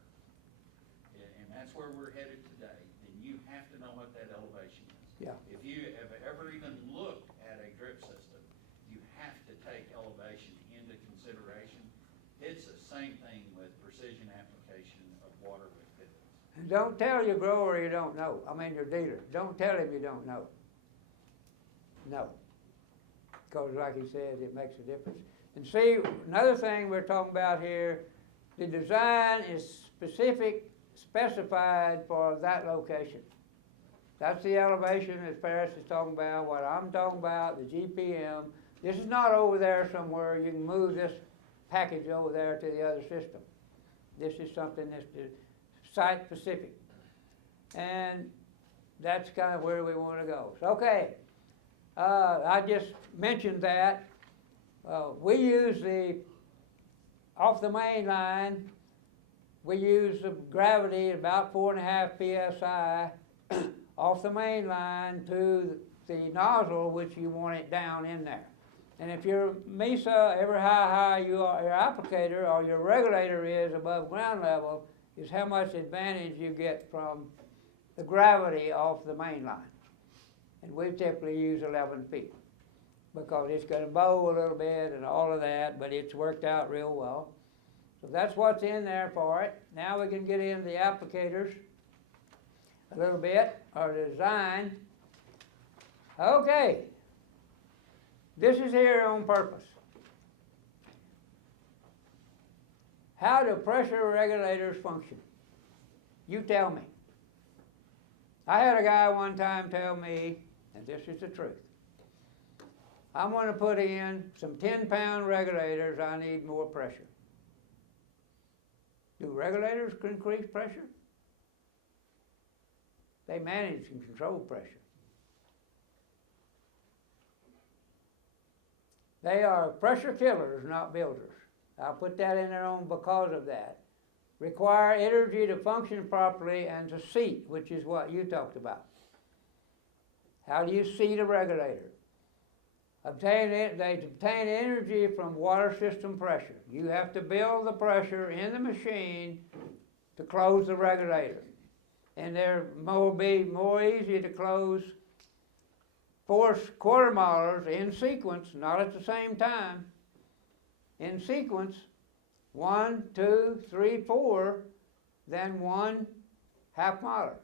and that's where we're headed today, then you have to know what that elevation is. Yeah. If you have ever even looked at a drip system, you have to take elevation into consideration. It's the same thing with precision application of water with pivots. don't tell your grower you don't know. I mean your dealer. Don't tell him you don't know. No. Because like he said, it makes a difference. And see, another thing we're talking about here, the design is specified for that location. That's the elevation that Ferris is talking about, what I'm talking about, the GPM. This is not over there somewhere. You can move this package over there to the other system. This is something that's site specific. And that's kind of where we want to go. So, okay, I just mentioned that. We use off the main line, we use the gravity about 4.5 psi off the main line to the nozzle, which you want it down in there. And if your MESA, every how high your applicator or your regulator is above ground level, is how much advantage you get from the gravity off the main line. And we typically use 11 feet because it's going to bow a little bit and all of that, but it's worked out real well. So that's what's in there for it. Now we can get into the applicators a little bit, or the design. Okay, this is here on purpose. How do pressure regulators function? You tell me. I had a guy one time tell me, and this is the truth, I'm going to put in some 10-pound regulators, I need more pressure. Do regulators increase pressure? They manage and control pressure. They are pressure killers, not builders. I'll put that in there on because of that. Require energy to function properly and to seat, which is what you talked about. How do you seat a regulator? They obtain energy from water system pressure. You have to build the pressure in the machine to close the regulator. And they're be more easy to close 4 quarter milers in sequence, not at the same time. In sequence, 1, 2, 3, 4, then 1 half miler.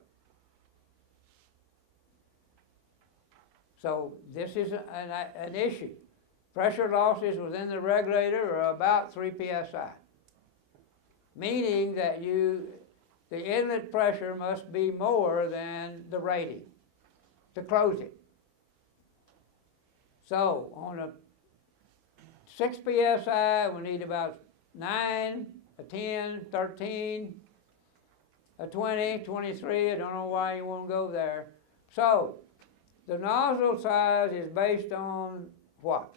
So this is an issue. Pressure losses within the regulator are about 3 psi, meaning that the inlet pressure must be more than the rating to close it. So on a 6 psi, we need about 9, a 10, 13, a 20, 23. I don't know why you won't go there. So the nozzle size is based on what?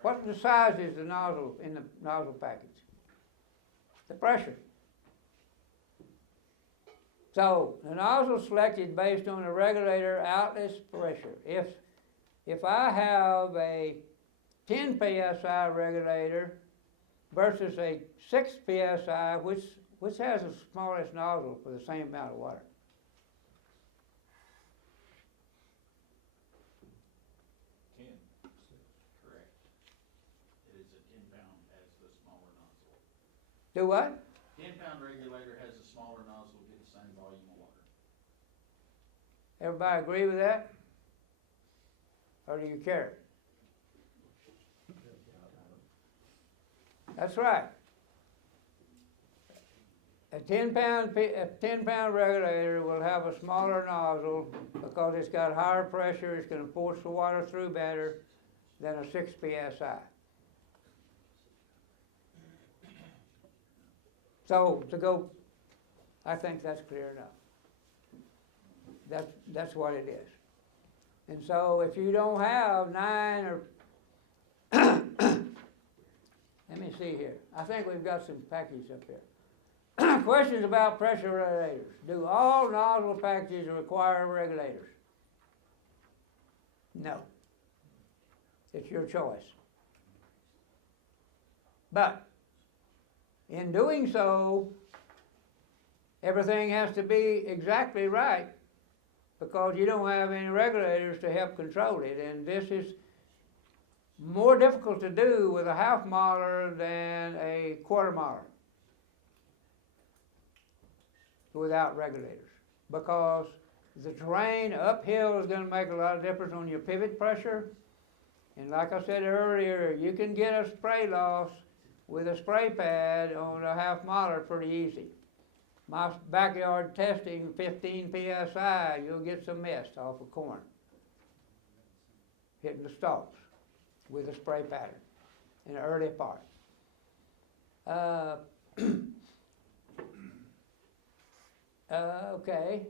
What the size is the nozzle in the nozzle package? The pressure. So the nozzle selected based on the regulator outlet pressure. If I have a 10 psi regulator versus a 6 psi, which has the smallest nozzle for the same amount of water? Do what? 10-pound regulator has a smaller nozzle, get the same volume of water. Everybody agree with that? Or do you care? That's right. A 10-pound regulator will have a smaller nozzle because it's got higher pressure, it's going to force the water through better than a 6 psi. So I think that's clear enough. That's what it is. And so if you don't have 9 or, let me see here. I think we've got some packages up here. Questions about pressure regulators. Do all nozzle packages require regulators? No. It's your choice. But in doing so, everything has to be exactly right because you don't have any regulators to help control it. And this is more difficult to do with a half miler than a quarter miler without regulators, because the terrain uphill is going to make a lot of difference on your pivot pressure. And like I said earlier, you can get a spray loss with a spray pad on a half miler pretty easy. My backyard testing, 15 PSI, you'll get some mist off of corn hitting the stalks with a spray pattern in the early part. Okay.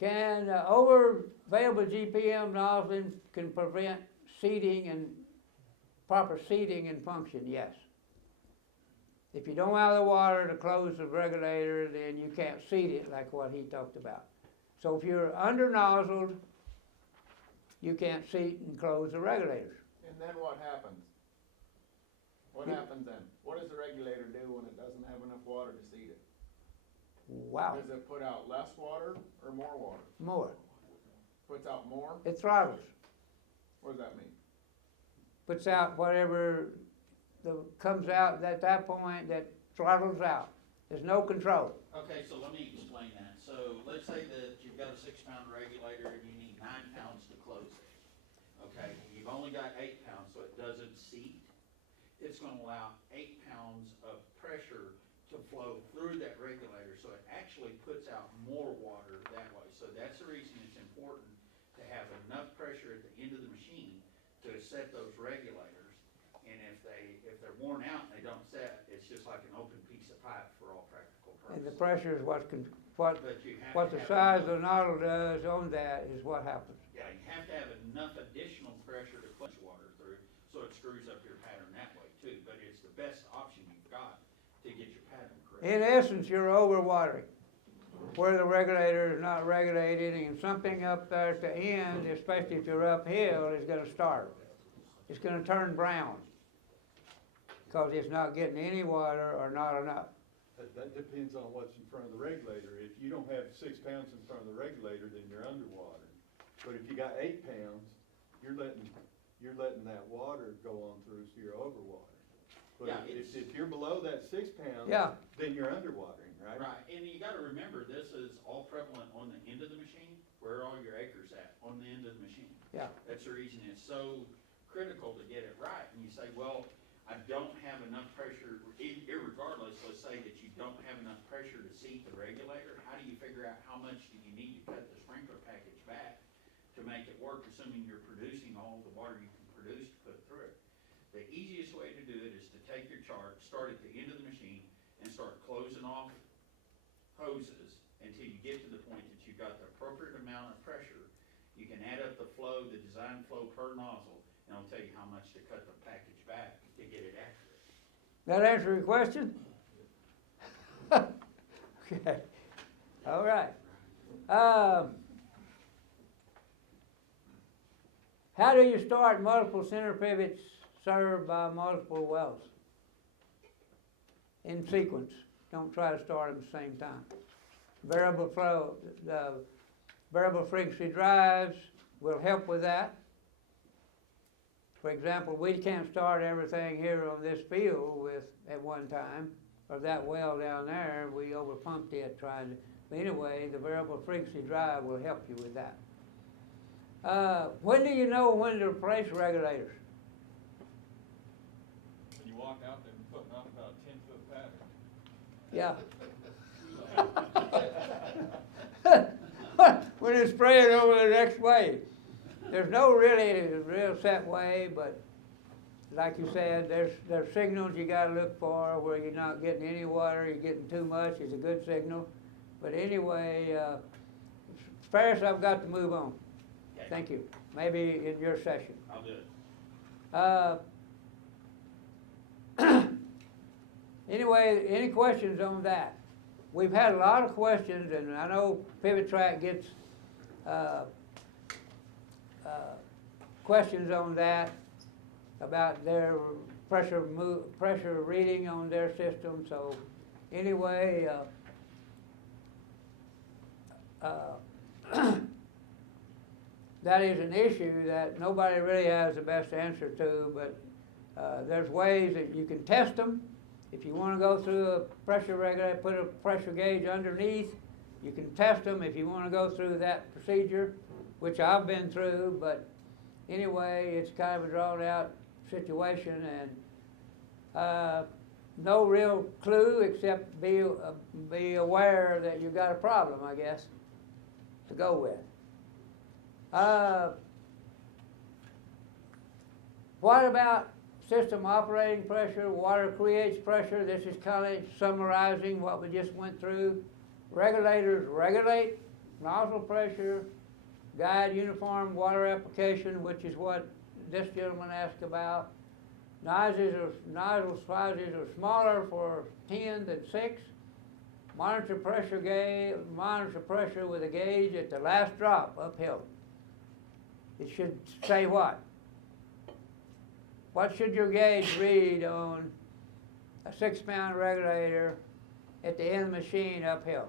Can over available GPM nozzling can prevent seeding and proper seeding and function? Yes. If you don't have the water to close the regulator, then you can't seed it like what he talked about. So if you're under nozzled, you can't seed and close the regulators. And then what happens? What happens then? What does the regulator do when it doesn't have enough water to seed it? Wow. Does it put out less water or more water? More. Puts out more? It throttles. What does that mean? Puts out whatever comes out at that point, that throttles out. There's no control. Okay, so let me explain that. So let's say that you've got a 6-pound regulator and you need 9 pounds to close it. Okay, you've only got 8 pounds, so it doesn't seat. It's gonna allow 8 pounds of pressure to flow through that regulator, so it actually puts out more water that way. So that's the reason it's important to have enough pressure at the end of the machine to set those regulators. And if they're worn out and they don't set, it's just like an open piece of pipe for all practical purposes. And the pressure is what But you have what to the have size enough- of the nozzle does on that is what happens. Yeah, you have to have enough additional pressure to push water through, so it screws up your pattern that way too. But it's the best option you've got to get your pattern correct. In essence, you're overwatering where the regulator is not regulated, and something up there at the end, especially if you're uphill, is going to start. It's going to turn brown because it's not getting any water or not enough. That depends on what's in front of the regulator. If you don't have 6 pounds in front of the regulator, then you're underwater. But if you got 8 pounds, you're letting that water go on through, so you're overwater. But Yeah, if you're below that 6 pounds, Yeah. then you're underwatering, right? Right, and you gotta remember, this is all prevalent on the end of the machine. Where are all your acres at? On the end of the machine. Yeah. That's the reason it's so critical to get it right. And you say, well, I don't have enough pressure, irregardless, let's say that you don't have enough pressure to seat the regulator. How do you figure out how much do you need to cut the sprinkler package back to make it work, assuming you're producing all the water you can produce to put through it? The easiest way to do it is to take your chart, start at the end of the machine, and start closing off hoses until you get to the point that you've got the appropriate amount of pressure. You can add up the flow, the design flow per nozzle, and it'll tell you how much to cut the package back to get it accurate. That answer your question? Okay. All right. How do you start multiple center pivots served by multiple wells? In sequence. Don't try to start them at the same time. Variable flow, the variable frequency drives will help with that. For example, we can't start everything here on this field at one time, or that well down there, we overpumped it trying to, but anyway, the variable frequency drive will help you with that. When do you know when to replace regulators? When you walk out there and putting off about a 10-foot pattern. Yeah. When it's spraying over the next wave. There's no really real set way, but like you said, there's signals you gotta look for where you're not getting any water, you're getting too much, is a good signal. But anyway, Ferris, I've got to move on. Okay. Thank you. Maybe in your session. I'll do it. Anyway, any questions on that? We've had a lot of questions, and I know Pivot Track gets questions on that about their pressure reading on their system. So anyway, that is an issue that nobody really has the best answer to, but there's ways that you can test them. If you want to go through a pressure regulator, put a pressure gauge underneath, you can test them if you want to go through that procedure, which I've been through, but anyway, it's kind of a drawn out situation, and no real clue except be aware that you got a problem, I guess, to go with. What about system operating pressure? Water creates pressure. This is kind of summarizing what we just went through. Regulators regulate nozzle pressure, guide uniform water application, which is what this gentleman asked about. Nozzle sizes are smaller for 10 than 6. Monitor pressure with a gauge at the last drop uphill. It should say what? What should your gauge read on a 6-pound regulator at the end of the machine uphill?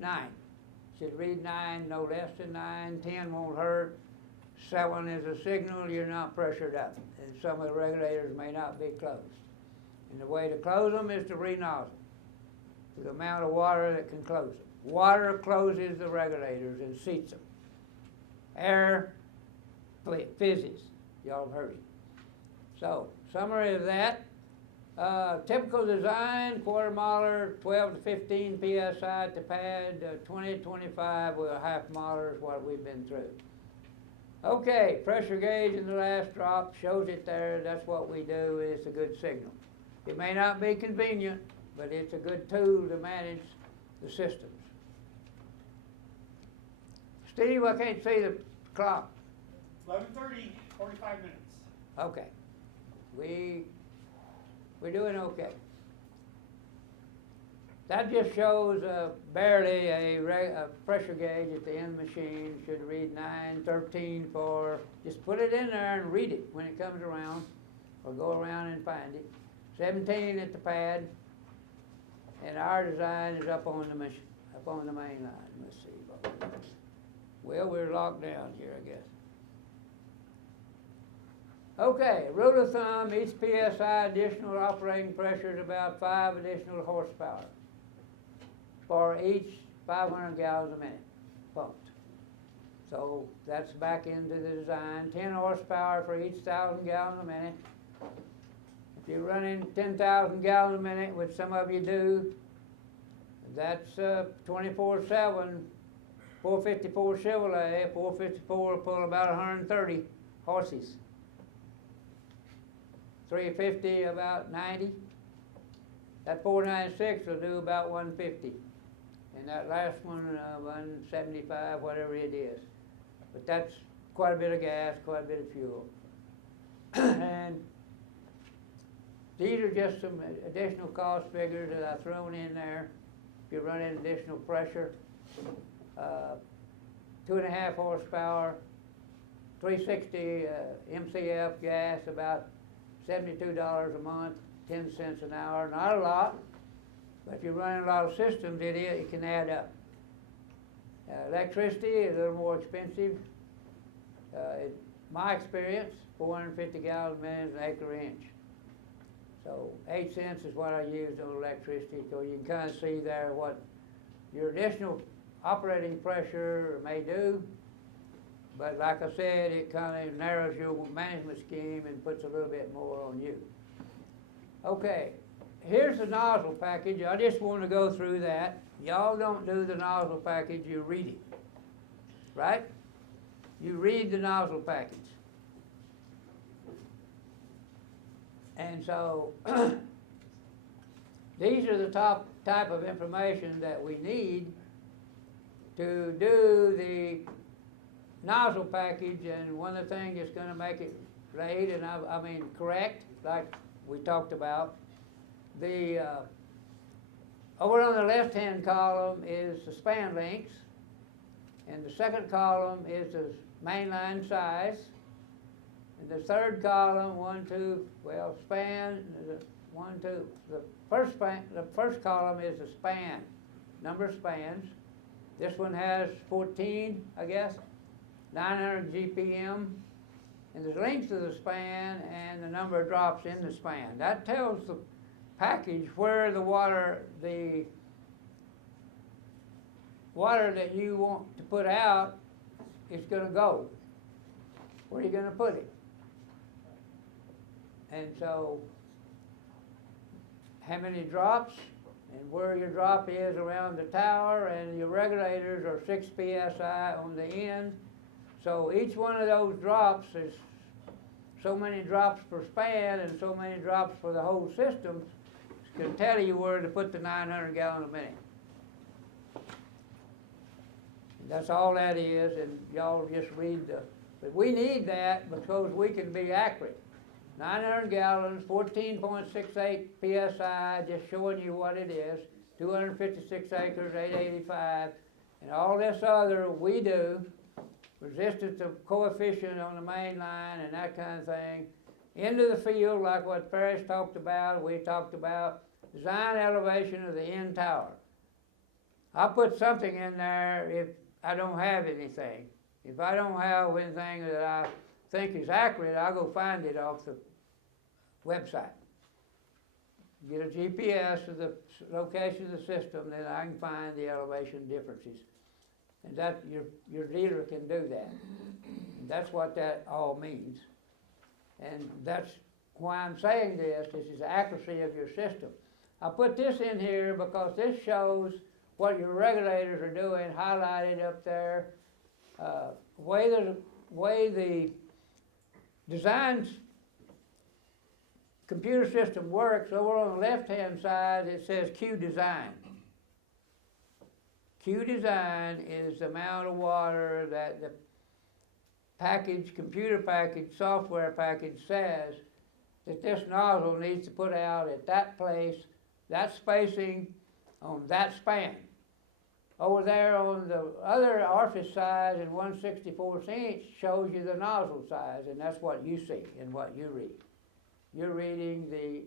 9. Should read 9, no less than 9. 10 won't hurt. 7 is a signal you're not pressured up. And some of the regulators may not be closed. And the way to close them is to re-nozzle. The amount of water that can close them. Water closes the regulators and seats them. Air fizzes. Y'all have heard it. So, summary of that. Typical design, quarter miler, 12 to 15 psi at the pad, 20 to 25 with a half miler is what we've been through. Okay, pressure gauge in the last drop shows it there. That's what we do. It's a good signal. It may not be convenient, but it's a good tool to manage the systems. Steve, I can't see the clock. 11:30, 45 minutes. Okay. We're doing okay. That just shows barely a pressure gauge at the end of the machine. Should read 9, 13 for, just put it in there and read it when it comes around, or go around and find it. 17 at the pad, and our design is up on the main line. Let's see. Well, we're locked down here, I guess. Okay, rule of thumb, each PSI additional operating pressure is about 5 additional horsepower for each 500 gallons a minute pumped. So that's back into the design. 10 horsepower for each 1,000 gallons a minute. If you're running 10,000 gallons a minute, which some of you do, that's 24/7, 454 Chevrolet, 454 will pull about 130 horses. 350 about 90. That 496 will do about 150. And that last one, 175, whatever it is. But that's quite a bit of gas, quite a bit of fuel. And these are just some additional cost figures that I've thrown in there. If you're running additional pressure, 2.5 horsepower, 360 MCF gas, about $72 a month, 10 cents an hour. Not a lot, but if you're running a lot of systems, it can add up. Electricity is a little more expensive. In my experience, 450 gallons a minute is an acre inch. So 8 cents is what I used on electricity, so you can kind of see there what your additional operating pressure may do. But like I said, it kind of narrows your management scheme and puts a little bit more on you. Okay, here's the nozzle package. I just want to go through that. Y'all don't do the nozzle package, you read it, right? You read the nozzle package. And so, these are the type of information that we need to do the nozzle package. And one of the things that's going to make it right, and I mean correct, like we talked about, the over on the left-hand column is the span lengths, and the second column is the mainline size, and the third column, span, the first column is the span, number of spans. This one has 14, I guess, 900 GPM, and the length of the span and the number of drops in the span. That tells the package where the water that you want to put out is going to go. Where are you going to put it? And so how many drops and where your drop is around the tower, and your regulators are 6 psi on the end. So each one of those drops is so many drops per span and so many drops for the whole system. Can tell you where to put the 900 gallons a minute. That's all that is, and y'all just read but we need that because we can be accurate. 900 gallons, 14.68 psi, just showing you what it is. 256 acres, 885, and all this other we do. Resistance of coefficient on the main line and that kind of thing. Into the field, like what Parrish talked about, we talked about design elevation of the end tower. I'll put something in there if I don't have anything. If I don't have anything that I think is accurate, I'll go find it off the website. Get a GPS of the location of the system, then I can find the elevation differences. And that your dealer can do that. And that's what that all means. And that's why I'm saying this is the accuracy of your system. I put this in here because this shows what your regulators are doing, highlighted up there. Way the design computer system works, over on the left-hand side it says Q design. Q design is the amount of water that the package, computer package, software package says that this nozzle needs to put out at that place, that spacing, on that span. Over there on the other orifice size in 1/64 inch shows you the nozzle size, and that's what you see and what you read. You're reading the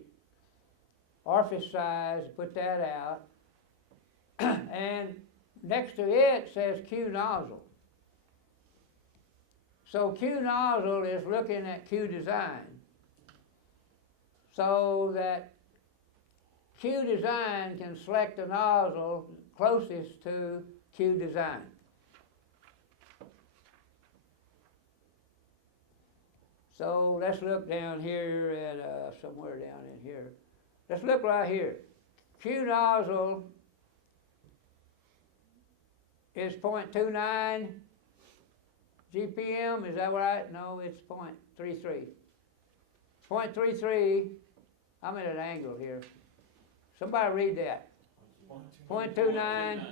orifice size, put that out, and next to it says Q nozzle. So Q nozzle is looking at Q design, so that Q design can select the nozzle closest to Q design. So let's look down here at somewhere down in here. Let's look right here. Q nozzle is 0.29 GPM, is that right? No, it's 0.33. 0.33, I'm at an angle here. Somebody read that. 0.29.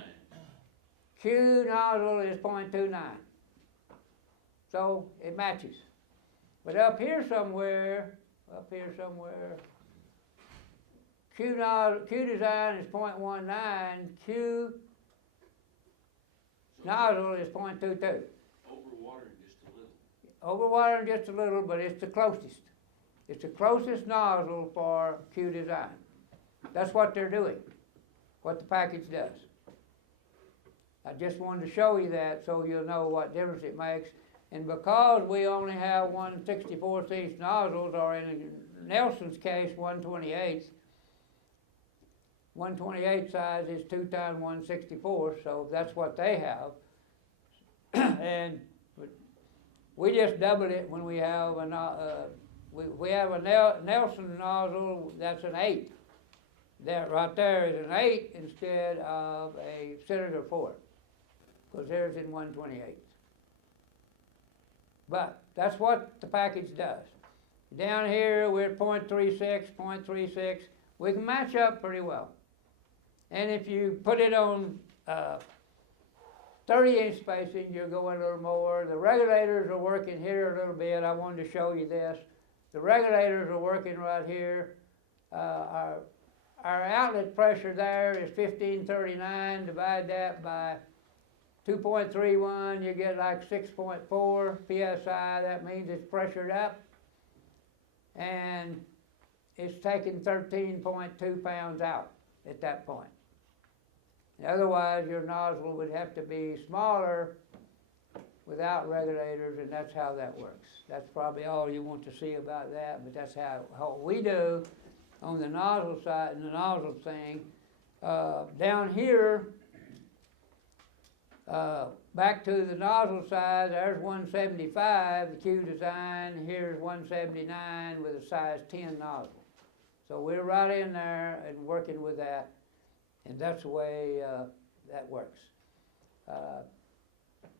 Q nozzle is 0.29. So it matches. But up here somewhere, Q design is 0.19, Q nozzle is 0.22. Overwatering just a little. Overwatering just a little, but it's the closest. It's the closest nozzle for Q design. That's what they're doing, what the package does. I just wanted to show you that so you'll know what difference it makes. And because we only have 1/64 inch nozzles, or in Nelson's case, 1/28. 1/28 size is 2 times 1/64, so that's what they have. And we just doubled it when we have we have a Nelson nozzle that's an 8. That right there is an 8 instead of a Senator 4, because theirs in 1/28. But that's what the package does. Down here we're at 0.36. We can match up pretty well. And if you put it on 30-inch spacing, you're going a little more. The regulators are working here a little bit. I wanted to show you this. The regulators are working right here. Our outlet pressure there is 1539. Divide that by 2.31, you get like 6.4 psi. That means it's pressured up. And it's taking 13.2 pounds out at that point. Otherwise, your nozzle would have to be smaller without regulators, and that's how that works. That's probably all you want to see about that, but that's how we do on the nozzle side and the nozzle thing. Down here, back to the nozzle size, there's 175, the Q design. Here's 179 with a size 10 nozzle. So we're right in there and working with that, and that's the way that works.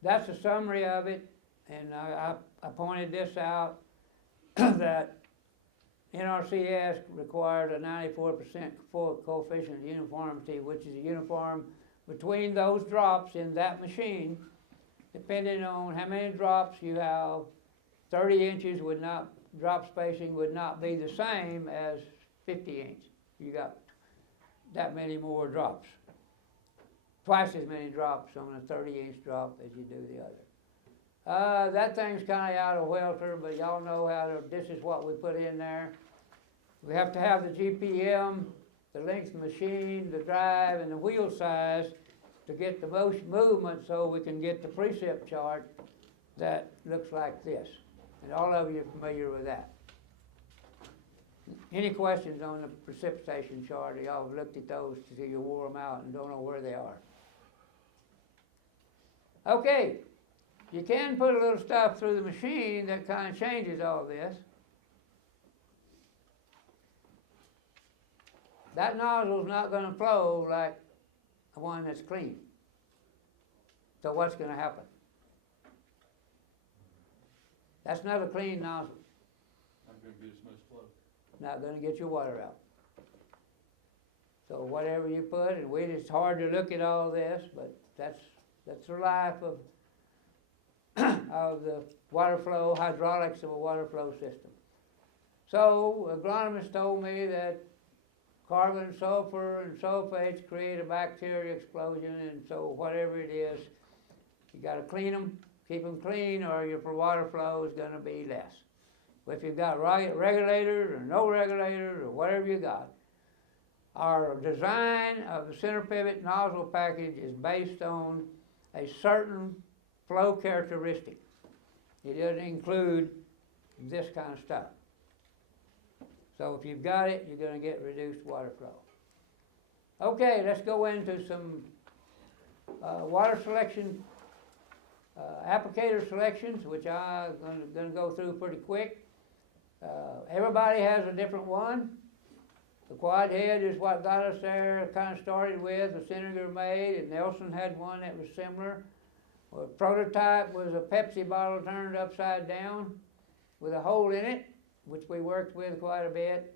That's a summary of it, and I pointed this out that NRCS requires a 94% coefficient of uniformity, which is a uniform between those drops in that machine. Depending on how many drops you have, 30 inches would not, drop spacing would not be the same as 50 inch. You got that many more drops. Twice as many drops on a 30-inch drop as you do the other. That thing's kind of out of welter, but y'all know how to, this is what we put in there. We have to have the GPM, the length of the machine, the drive, and the wheel size to get the motion movement, so we can get the precip chart that looks like this. And all of you are familiar with that. Any questions on the precipitation chart? Y'all have looked at those till you wore them out and don't know where they are. Okay, you can put a little stuff through the machine that kind of changes all this. That nozzle's not going to flow like the one that's clean. So what's going to happen? That's not a clean nozzle. Not gonna get as much flow. Not going to get your water out. So whatever you put, and it's hard to look at all this, but that's the life of of the water flow, hydraulics of a water flow system. So agronomists told me that carbon, sulfur, and sulfates create a bacteria explosion, and so whatever it is, you got to clean them, keep them clean, or your water flow is going to be less. But if you've got regulators or no regulators or whatever you got, our design of the center pivot nozzle package is based on a certain flow characteristic. It doesn't include this kind of stuff. So if you've got it, you're going to get reduced water flow. Okay, let's go into some water selection, applicator selections, which I'm going to go through pretty quick. Everybody has a different one. The quad head is what got us there, kind of started with, the Senator made, and Nelson had one that was similar. Well, prototype was a Pepsi bottle turned upside down with a hole in it, which we worked with quite a bit.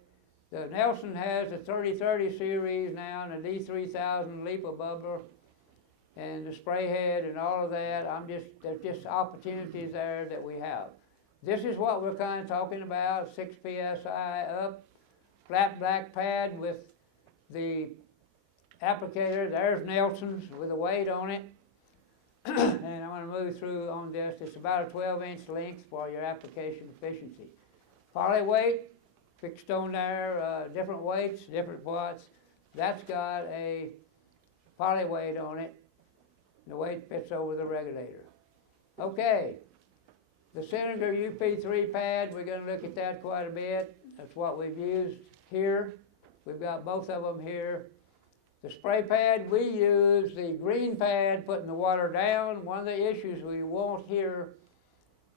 The Nelson has the 3030 series now, and the D3000 Lipa bubbler, and the spray head and all of that. There's just opportunities there that we have. This is what we're kind of talking about, 6 PSI up, flat black pad with the applicator. There's Nelson's with a weight on it. And I'm going to move through on this. It's about a 12-inch length for your application efficiency. Poly weight, fixed on there, different weights, different watts. That's got a poly weight on it. The weight fits over the regulator. Okay, the Senator UP3 pad, we're going to look at that quite a bit. That's what we've used here. We've got both of them here. The spray pad, we use the green pad, putting the water down. One of the issues we want here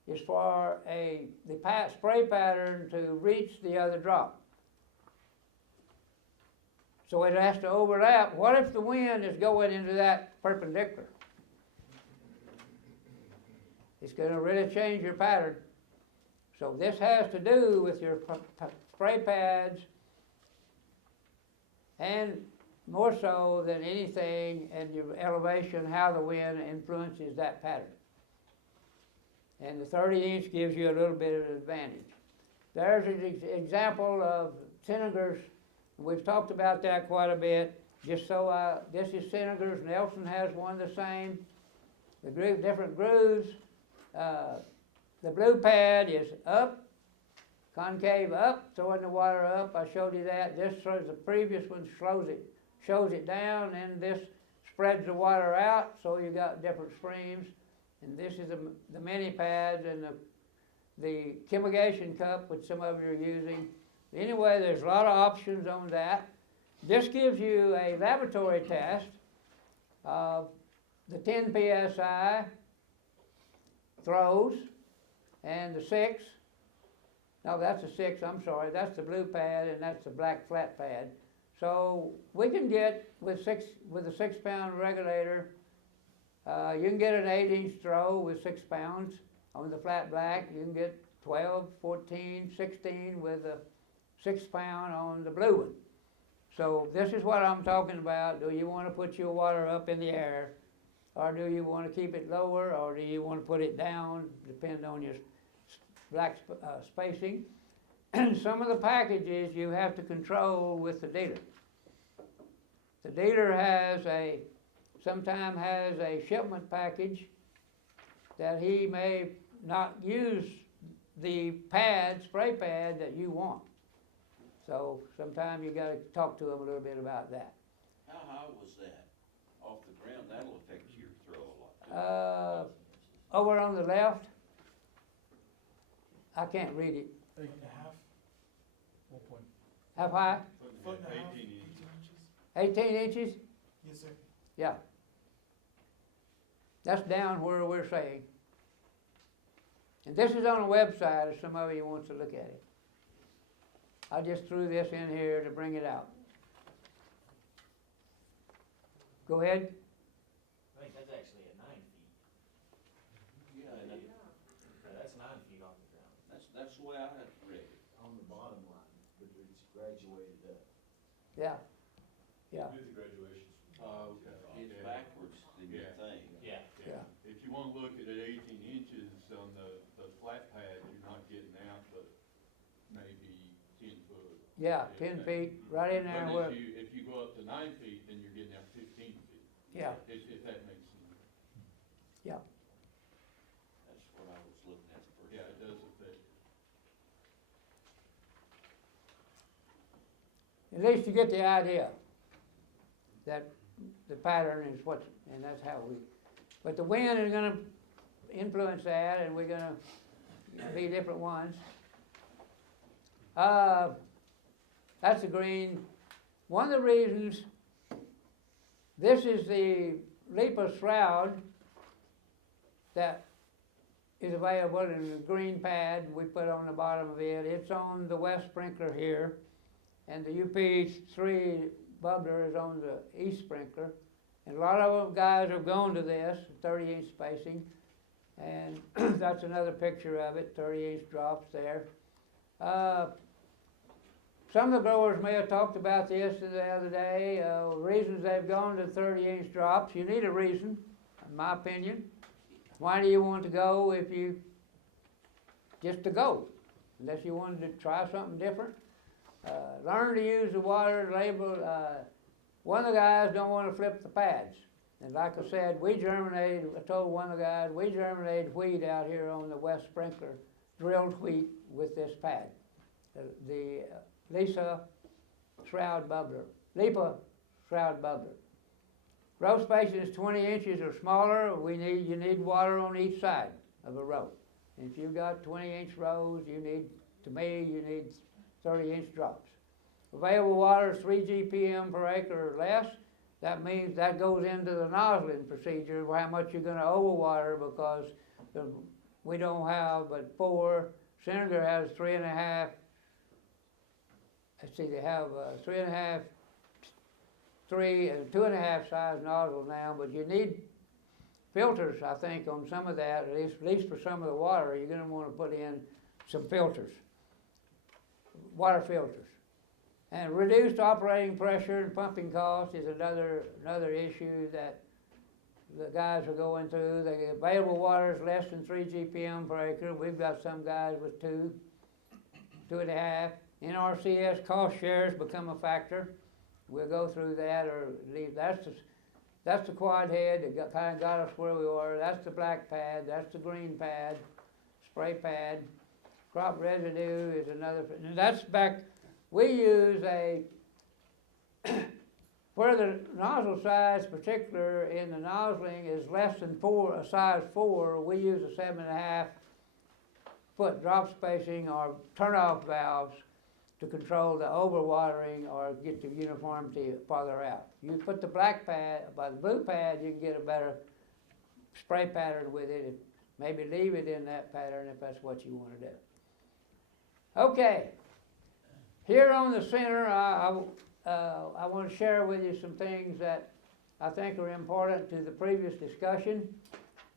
is for the spray pattern to reach the other drop. So it has to overlap. What if the wind is going into that perpendicular? It's going to really change your pattern. So this has to do with your spray pads, and more so than anything, and your elevation, how the wind influences that pattern. And the 30-inch gives you a little bit of an advantage. There's an example of Senator's. We've talked about that quite a bit. Just so this is Senator's. Nelson has one the same. The different grooves. The blue pad is up, concave up, throwing the water up. I showed you that. This shows the previous one shows it down, and this spreads the water out, so you got different streams. And this is the mini pads and the chemigation cup, which some of you are using. Anyway, there's a lot of options on that. This gives you a laboratory test of the 10 PSI throws and the 6. No, that's a 6, I'm sorry, that's the blue pad and that's the black flat pad. So we can get with a 6-pound regulator, you can get an 8-inch throw with 6 pounds on the flat black. You can get 12, 14, 16 with a 6-pound on the blue one. So this is what I'm talking about. Do you want to put your water up in the air, or do you want to keep it lower, or do you want to put it down, depending on your black spacing? And some of the packages you have to control with the dealer. The dealer sometimes has a shipment package that he may not use the spray pad that you want. So sometimes you gotta talk to him a little bit about that. How high was that off the ground? That'll affect your throw a lot. Over on the left, I can't read it. 8.5. 1 point. How high? Foot and a half. 18 inches. 18 inches? Yes, sir. Yeah. That's down where we're saying. And this is on a website if some of you wants to look at it. I just threw this in here to bring it out. Go ahead. I think that's actually at 9 feet. Yeah, That's 9 feet off the ground. that's the way I read it. On the bottom line, but it's graduated up. Yeah. Yeah. Do the graduations. Okay. It's Yeah. backwards than you Yeah. think. Yeah. Yeah. If you wanna look at it 18 inches on the flat pad, you're not getting out but maybe 10 foot. Yeah, 10 feet, right in there But where, if you go up to 9 feet, then you're getting out 15 feet. yeah, If that makes sense. yeah. That's what I was looking at the first Yeah, time. it does affect. At least you get the idea that the pattern is what, and that's how but the wind is gonna influence that, and we're gonna be different ones. That's the green. One of the reasons, this is the LIPA shroud that is available in the green pad we put on the bottom of it. It's on the west sprinkler here, and the UP3 bubbler is on the east sprinkler. And a lot of guys have gone to this, 30-inch spacing, and that's another picture of it, 30-inch drops there. Some of the growers may have talked about this the other day, reasons they've gone to 30-inch drops. You need a reason, in my opinion. Why do you want to go if you, just to go, unless you wanted to try something different? Learn to use the water label. One of the guys don't want to flip the pads. And like I said, I told one of the guys, we germinated wheat out here on the west sprinkler, drilled wheat with this pad. The LIPA shroud bubbler. Row spacing is 20 inches or smaller. You need water on each side of a row. And if you've got 20-inch rows, you need 30-inch drops. Available water is 3 GPM per acre or less. That means that goes into the nozzling procedure, how much you're gonna overwater, because we don't have but 4. Senator has 3.5. Let's see, they have 3.5, 3 and 2.5 size nozzle now, but you need filters, I think, on some of that, at least for some of the water. You're gonna wanna put in some filters, water filters. And reduced operating pressure and pumping cost is another issue that the guys are going through. The available water is less than 3 GPM per acre. We've got some guys with 2, 2.5. NRCS cost shares become a factor. We'll go through that or leave. That's the quad head that kind of got us where we were. That's the black pad. That's the green pad, spray pad. Crop residue is another. And that's back. We use where the nozzle size, particular in the nozzling, is less than a size 4, we use a 7.5 foot drop spacing or turnoff valves to control the overwatering or get the uniformity farther out. You put the black pad, by the blue pad, you can get a better spray pattern with it. Maybe leave it in that pattern if that's what you want to do. Okay, here on the center, I want to share with you some things that I think are important to the previous discussion.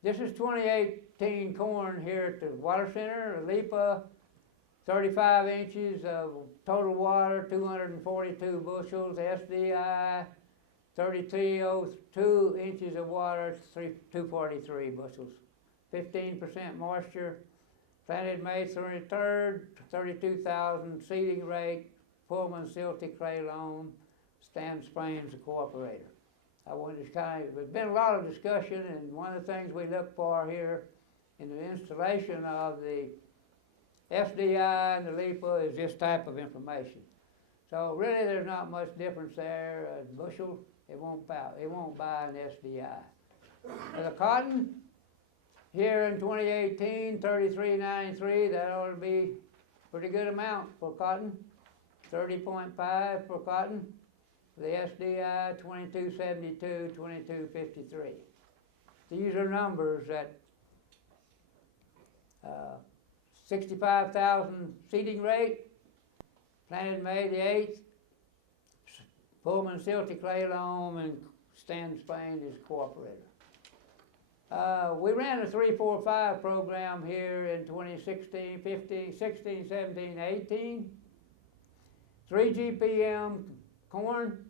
This is 2018 corn here at the water center, Lipa, 35 inches of total water, 242 bushels, SDI, 3302 inches of water, 243 bushels, 15% moisture. Planted May 23rd, 32,000 seeding rate, Pullman silty clay loam, Stan Sprains the cooperator. I wanted to there's been a lot of discussion, and one of the things we look for here in the installation of the SDI and the Lipa is this type of information. So really there's not much difference there. A bushel, it won't buy an SDI. For the cotton, here in 2018, 33.93, that ought to be a pretty good amount for cotton. 30.5 for cotton. For the SDI, 22.72, 22.53. These are numbers that 65,000 seeding rate, planted May the 8th, Pullman silty clay loam, and Stan Spain is cooperator. We ran a 3-4-5 program here in 2016, 15, 16, 17, 18. 3 GPM corn.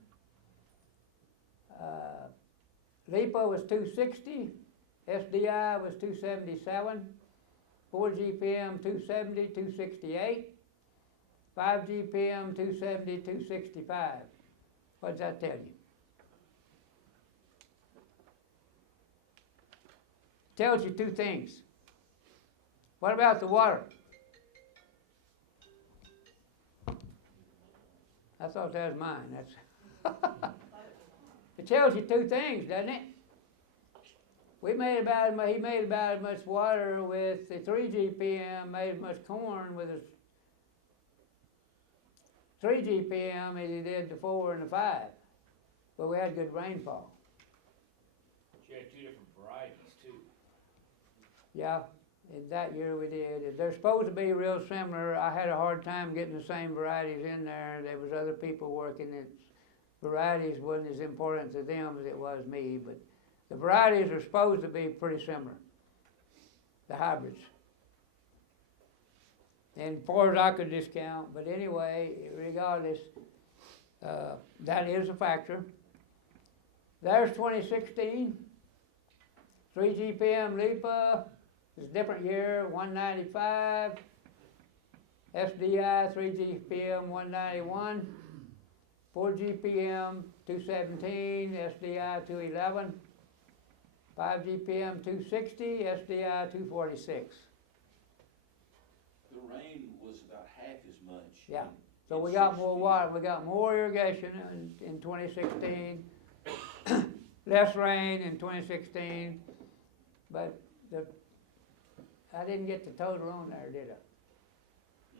Lipa was 260. SDI was 277. 4 GPM 270, 268. 5 GPM 270, 265. What does that tell you? Tells you two things. What about the water? I thought that was mine. That's it tells you two things, doesn't it? He made about as much water with the 3 GPM, made as much corn with his 3 GPM as he did the 4 and the 5. But we had good rainfall. You had two different varieties too. Yeah, in that year we did. They're supposed to be real similar. I had a hard time getting the same varieties in there. There was other people working it. Varieties wasn't as important to them as it was me, but the varieties are supposed to be pretty similar, the hybrids. And as far as I could discount, but anyway, regardless, that is a factor. There's 2016, 3 GPM Lipa, it's a different year, 195. SDI, 3 GPM, 191. 4 GPM, 217. SDI, 211. 5 GPM, 260. SDI, 246. The rain was about half as much. Yeah. So we got more water. We got more irrigation in 2016. Less rain in 2016. But I didn't get the total on there, did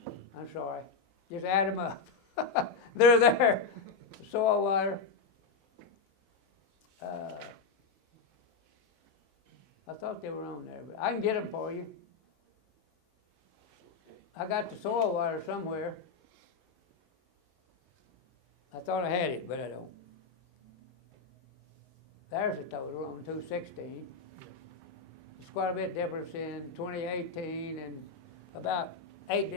I? I'm sorry. Just add them up. They're there. Soil water. I thought they were on there, but I can get them for you. I got the soil water somewhere. I thought I had it, but I don't. There's the total on 216. It's quite a bit difference in 2018 and about 8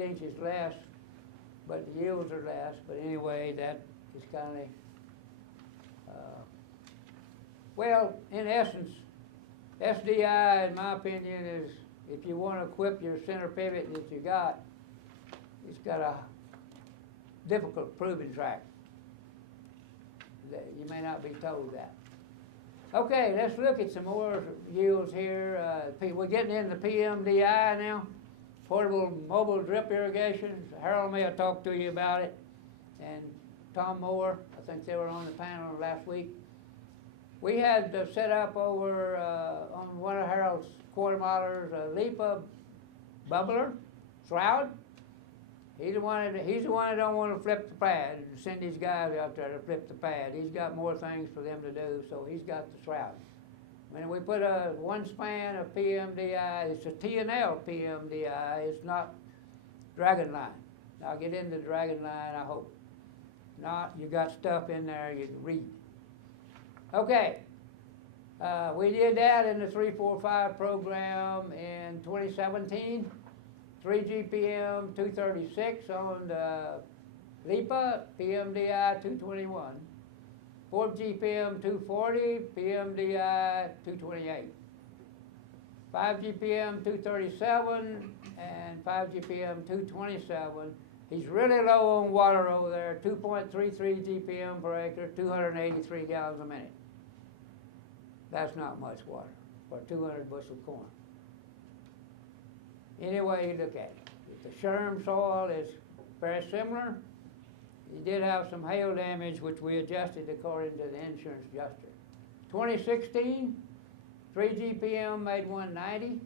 inches less, but the yields are less. But anyway, that is kind of, well, in essence, SDI, in my opinion, is if you want to equip your center pivot that you got, it's got a difficult proving track. You may not be told that. Okay, let's look at some more yields here. We're getting into PMDI now, portable mobile drip irrigation. Harold may have talked to you about it, and Tom Moore, I think they were on the panel last week. We had set up over on one of Harold's quarter milers a Lipa bubbler, shroud. He's the one that don't want to flip the pad and send these guys out there to flip the pad. He's got more things for them to do, so he's got the shroud. When we put one span of PMDI, it's a T&L PMDI. It's not dragon line. Now get into dragon line, I hope. Not, you got stuff in there you can read. Okay, we did that in the 345 program in 2017. 3 GPM 236 on the LIPA, PMDI 221. 4 GPM 240, PMDI 228. 5 GPM 237 and 5 GPM 227. He's really low on water over there, 2.33 GPM per acre, 283 gallons a minute. That's not much water for 200 bushel corn. Any way you look at it. The Sherm soil is very similar. He did have some hail damage, which we adjusted according to the insurance adjuster. 2016, 3 GPM made 190.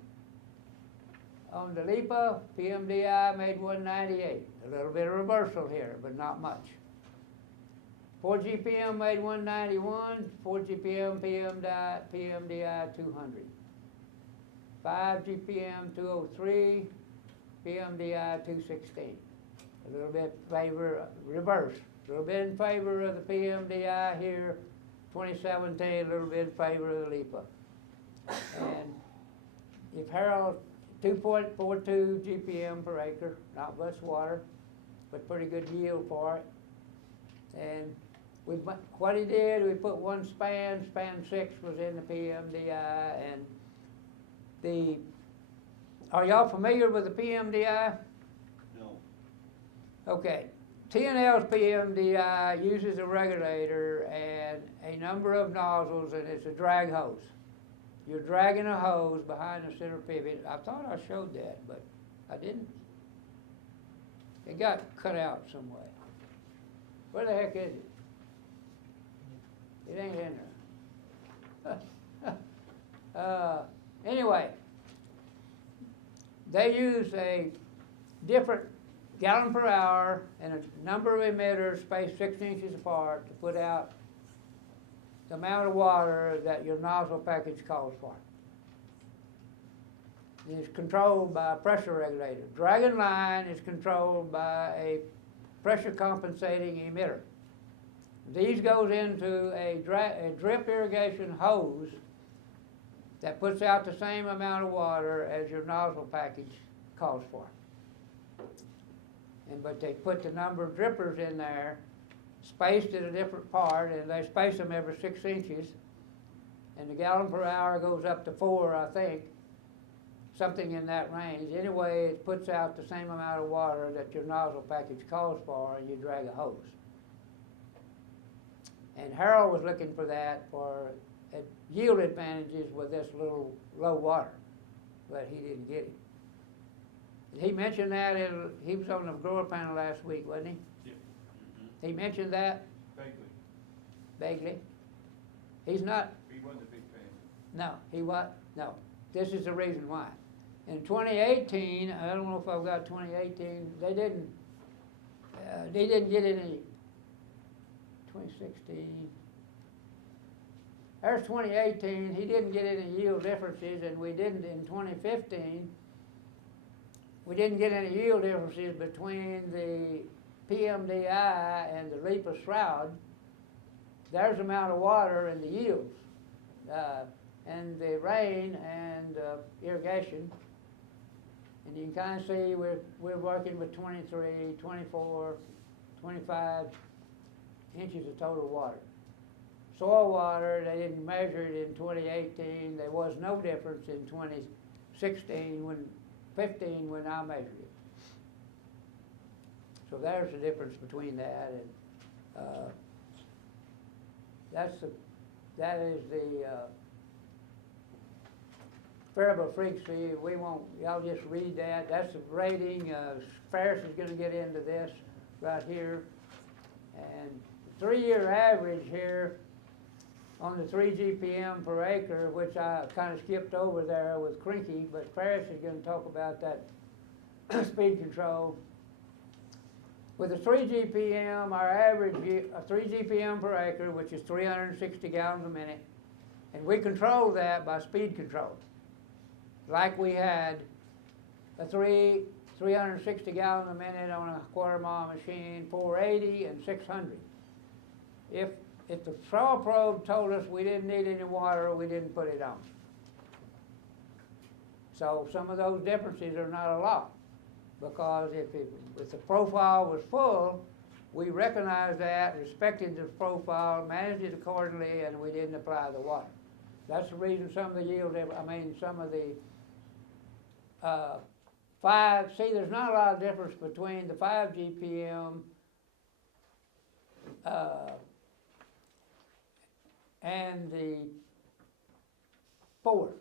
On the LIPA, PMDI made 198. A little bit of reversal here, but not much. 4 GPM made 191. 4 GPM PMDI 200. 5 GPM 203. PMDI 216. A little bit favor, reverse. A little bit in favor of the PMDI here. 2017, a little bit in favor of the LIPA. And if Harold, 2.42 GPM per acre, not much water, but pretty good yield for it. And what he did, we put one span 6 was in the PMDI, and are y'all familiar with the PMDI? No. Okay, T&L's PMDI uses a regulator and a number of nozzles, and it's a drag hose. You're dragging a hose behind the center pivot. I thought I showed that, but I didn't. It got cut out some way. Where the heck is it? It ain't in there. Anyway, they use a different gallon per hour and a number of emitters spaced 6 inches apart to put out the amount of water that your nozzle package calls for. It is controlled by a pressure regulator. Dragon line is controlled by a pressure compensating emitter. These goes into a drip irrigation hose that puts out the same amount of water as your nozzle package calls for. But they put the number of drippers in there, spaced at a different part, and they space them every 6 inches. And the gallon per hour goes up to 4, I think, something in that range. Anyway, it puts out the same amount of water that your nozzle package calls for, and you drag a hose. And Harold was looking for that for yield advantages with this little low water, but he didn't get it. He mentioned that he was on the grower panel last week, wasn't he? Yeah. He mentioned that vaguely. He's not. He wasn't a big fan. No, he what? No. This is the reason why. In 2018, I don't know if I've got 2018. They didn't get any. 2016. There's 2018. He didn't get any yield differences, and we didn't in 2015. We didn't get any yield differences between the PMDI and the LIPA shroud. There's the amount of water and the yields, and the rain and irrigation. And you can kind of see we're working with 23, 24, 25 inches of total water. Soil water, they didn't measure it in 2018. There was no difference in 2016 when I measured it. So there's the difference between that, and that is the variable frequency. We won't, y'all just read that. That's the rating. Ferris is going to get into this right here. And the 3-year average here on the 3 GPM per acre, which I kind of skipped over there with Crinky, but Ferris is going to talk about that speed control. With the 3 GPM, our average 3 GPM per acre, which is 360 gallons a minute, and we control that by speed control. Like we had a 3 360 gallons a minute on a quarter mile machine, 480 and 600. If the soil probe told us we didn't need any water, we didn't put it on. So some of those differences are not a lot, because if the profile was full, we recognized that, respected the profile, managed it accordingly, and we didn't apply the water. That's the reason some of the yield, some of the there's not a lot of difference between the 5 GPM and the 4.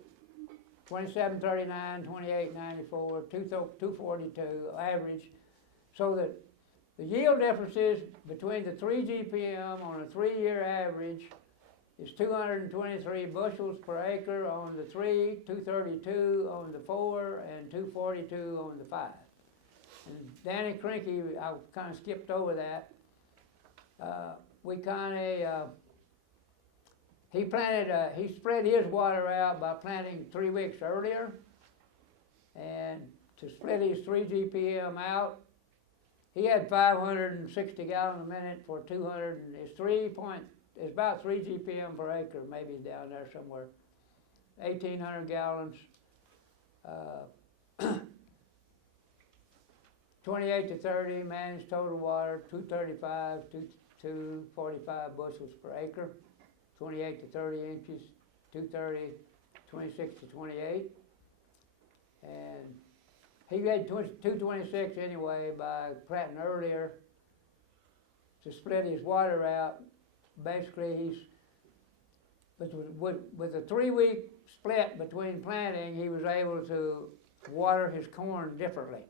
2739, 2894, 242 average, so that the yield differences between the 3 GPM on a 3-year average is 223 bushels per acre on the 3, 232 on the 4, and 242 on the 5. And Danny Krinky, I kind of skipped over that. He spread his water out by planting 3 weeks earlier, and to split his 3 GPM out, he had 560 gallons a minute for 200, it's about 3 GPM per acre, maybe down there somewhere. 1,800 gallons, 28 to 30 managed total water, 235, 245 bushels per acre, 28 to 30 inches, 230, 26 to 28. And he had 226 anyway by planting earlier to split his water out. Basically, with a 3-week split between planting, he was able to water his corn differently.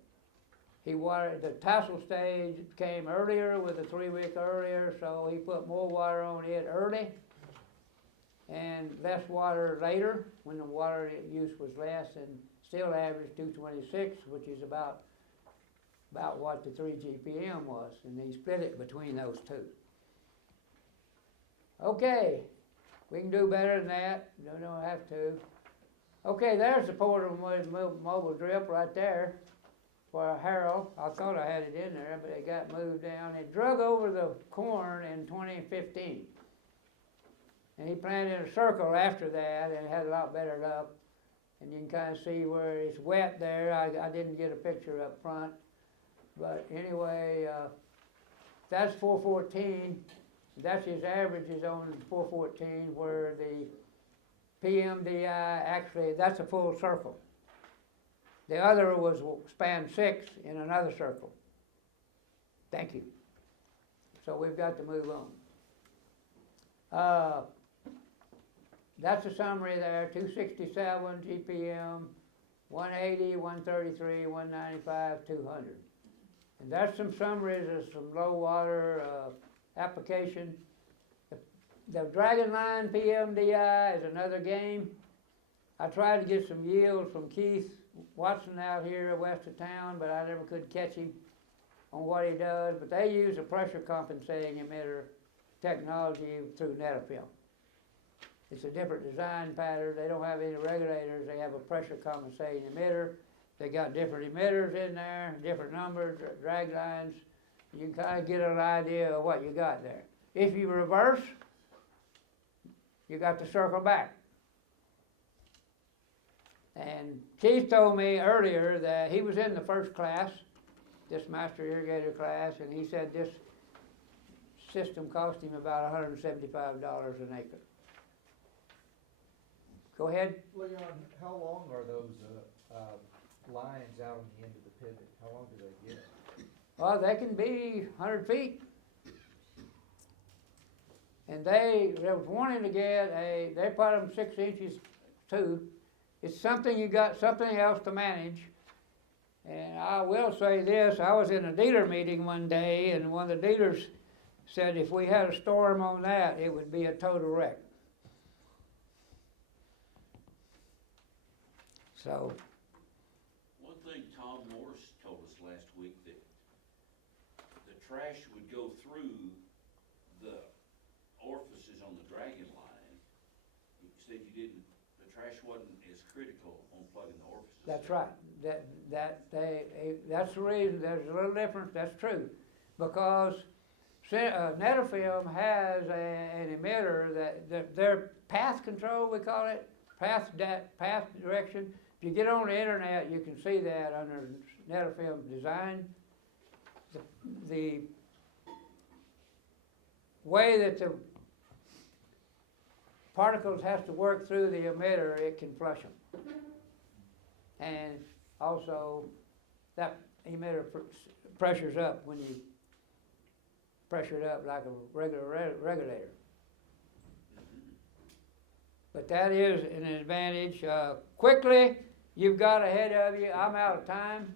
He watered, the tassel stage came earlier with a 3-week earlier, so he put more water on it early and less water later when the water use was less, and still averaged 226, which is about what the 3 GPM was, and he split it between those two. Okay, we can do better than that. You don't have to. Okay, there's the portable mobile drip right there for Harold. I thought I had it in there, but it got moved down. It drug over the corn in 2015. And he planted a circle after that and had a lot better luck. And you can kind of see where it's wet there. I didn't get a picture up front. But anyway, that's 414. That's his averages on 414, where the PMDI actually, that's a full circle. The other was span 6 in another circle. Thank you. So we've got to move on. That's a summary there, 267 GPM, 180, 133, 195, 200. And that's some summaries of some low water application. The Dragon Line PMDI is another game. I tried to get some yield from Keith Watson out here west of town, but I never could catch him on what he does. But they use a pressure compensating emitter technology through Netafilm. It's a different design pattern. They don't have any regulators. They have a pressure compensating emitter. They got different emitters in there, different numbers, drag lines. You can kind of get an idea of what you got there. If you reverse, you got to circle back. And Keith told me earlier that he was in the first class, this master irrigator class, and he said this system cost him about $175 an acre. Go ahead. Leon, how long are those lines out on the end of the pivot? How long do they get? Well, they can be 100 feet. And they was wanting to get they put them 6 inches too. It's something you got something else to manage. And I will say this, I was in a dealer meeting one day, and one of the dealers said if we had a storm on that, it would be a total wreck. So. One thing Tom Morse told us last week, that the trash would go through the orifices on the Dragon Line. He said the trash wasn't as critical on plugging the orifices. That's right. that's the reason, there's a little difference, that's true. Because Netafilm has an emitter that their path control, we call it, path direction. If you get on the internet, you can see that under Netafilm design. The way that the particles has to work through the emitter, it can flush them. And also, that emitter pressures up when you pressure it up like a regular regulator. But that is an advantage. Quickly, you've got ahead of you, I'm out of time.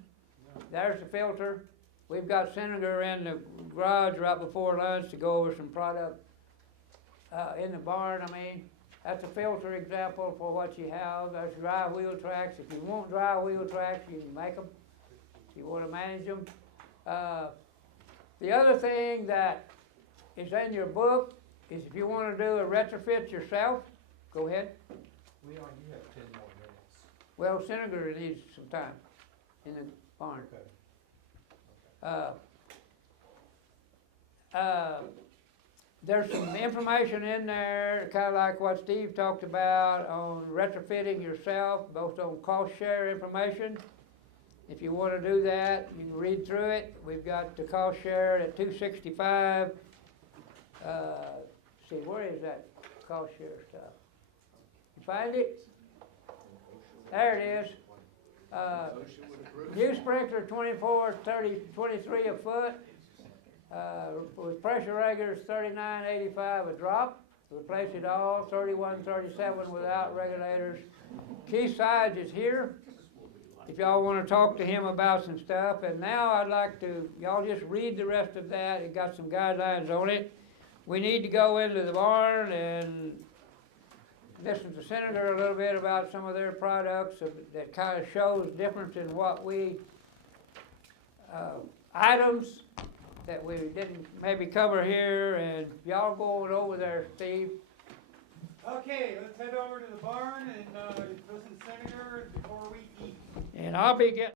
There's the filter. We've got Senator in the garage right before lunch to go over some product in the barn, I mean. That's a filter example for what you have. There's dry wheel tracks. If you want dry wheel tracks, you can make them. If you want to manage them. The other thing that is in your book is if you want to do a retrofit yourself, go ahead. We only have 10 more minutes. Well, Senator needs some time in the barn. Okay. There's some information in there, kind of like what Steve talked about on retrofitting yourself, both on cost share information. If you want to do that, you can read through it. We've got the cost share at $265. See, where is that cost share stuff? You find it? There it is. New sprinkler 24, 30, 23 a foot. With pressure regulators, $39.85 a drop. Replace it all, $31.37 without regulators. Keith Sides is here. If y'all want to talk to him about some stuff. And now I'd like to, y'all just read the rest of that. It got some guidelines on it. We need to go into the barn and listen to Senator a little bit about some of their products that kind of shows difference in what we, items that we didn't maybe cover here, and y'all going over there, Steve. Okay, let's head over to the barn and listen to Senator before we eat. And I'll be getting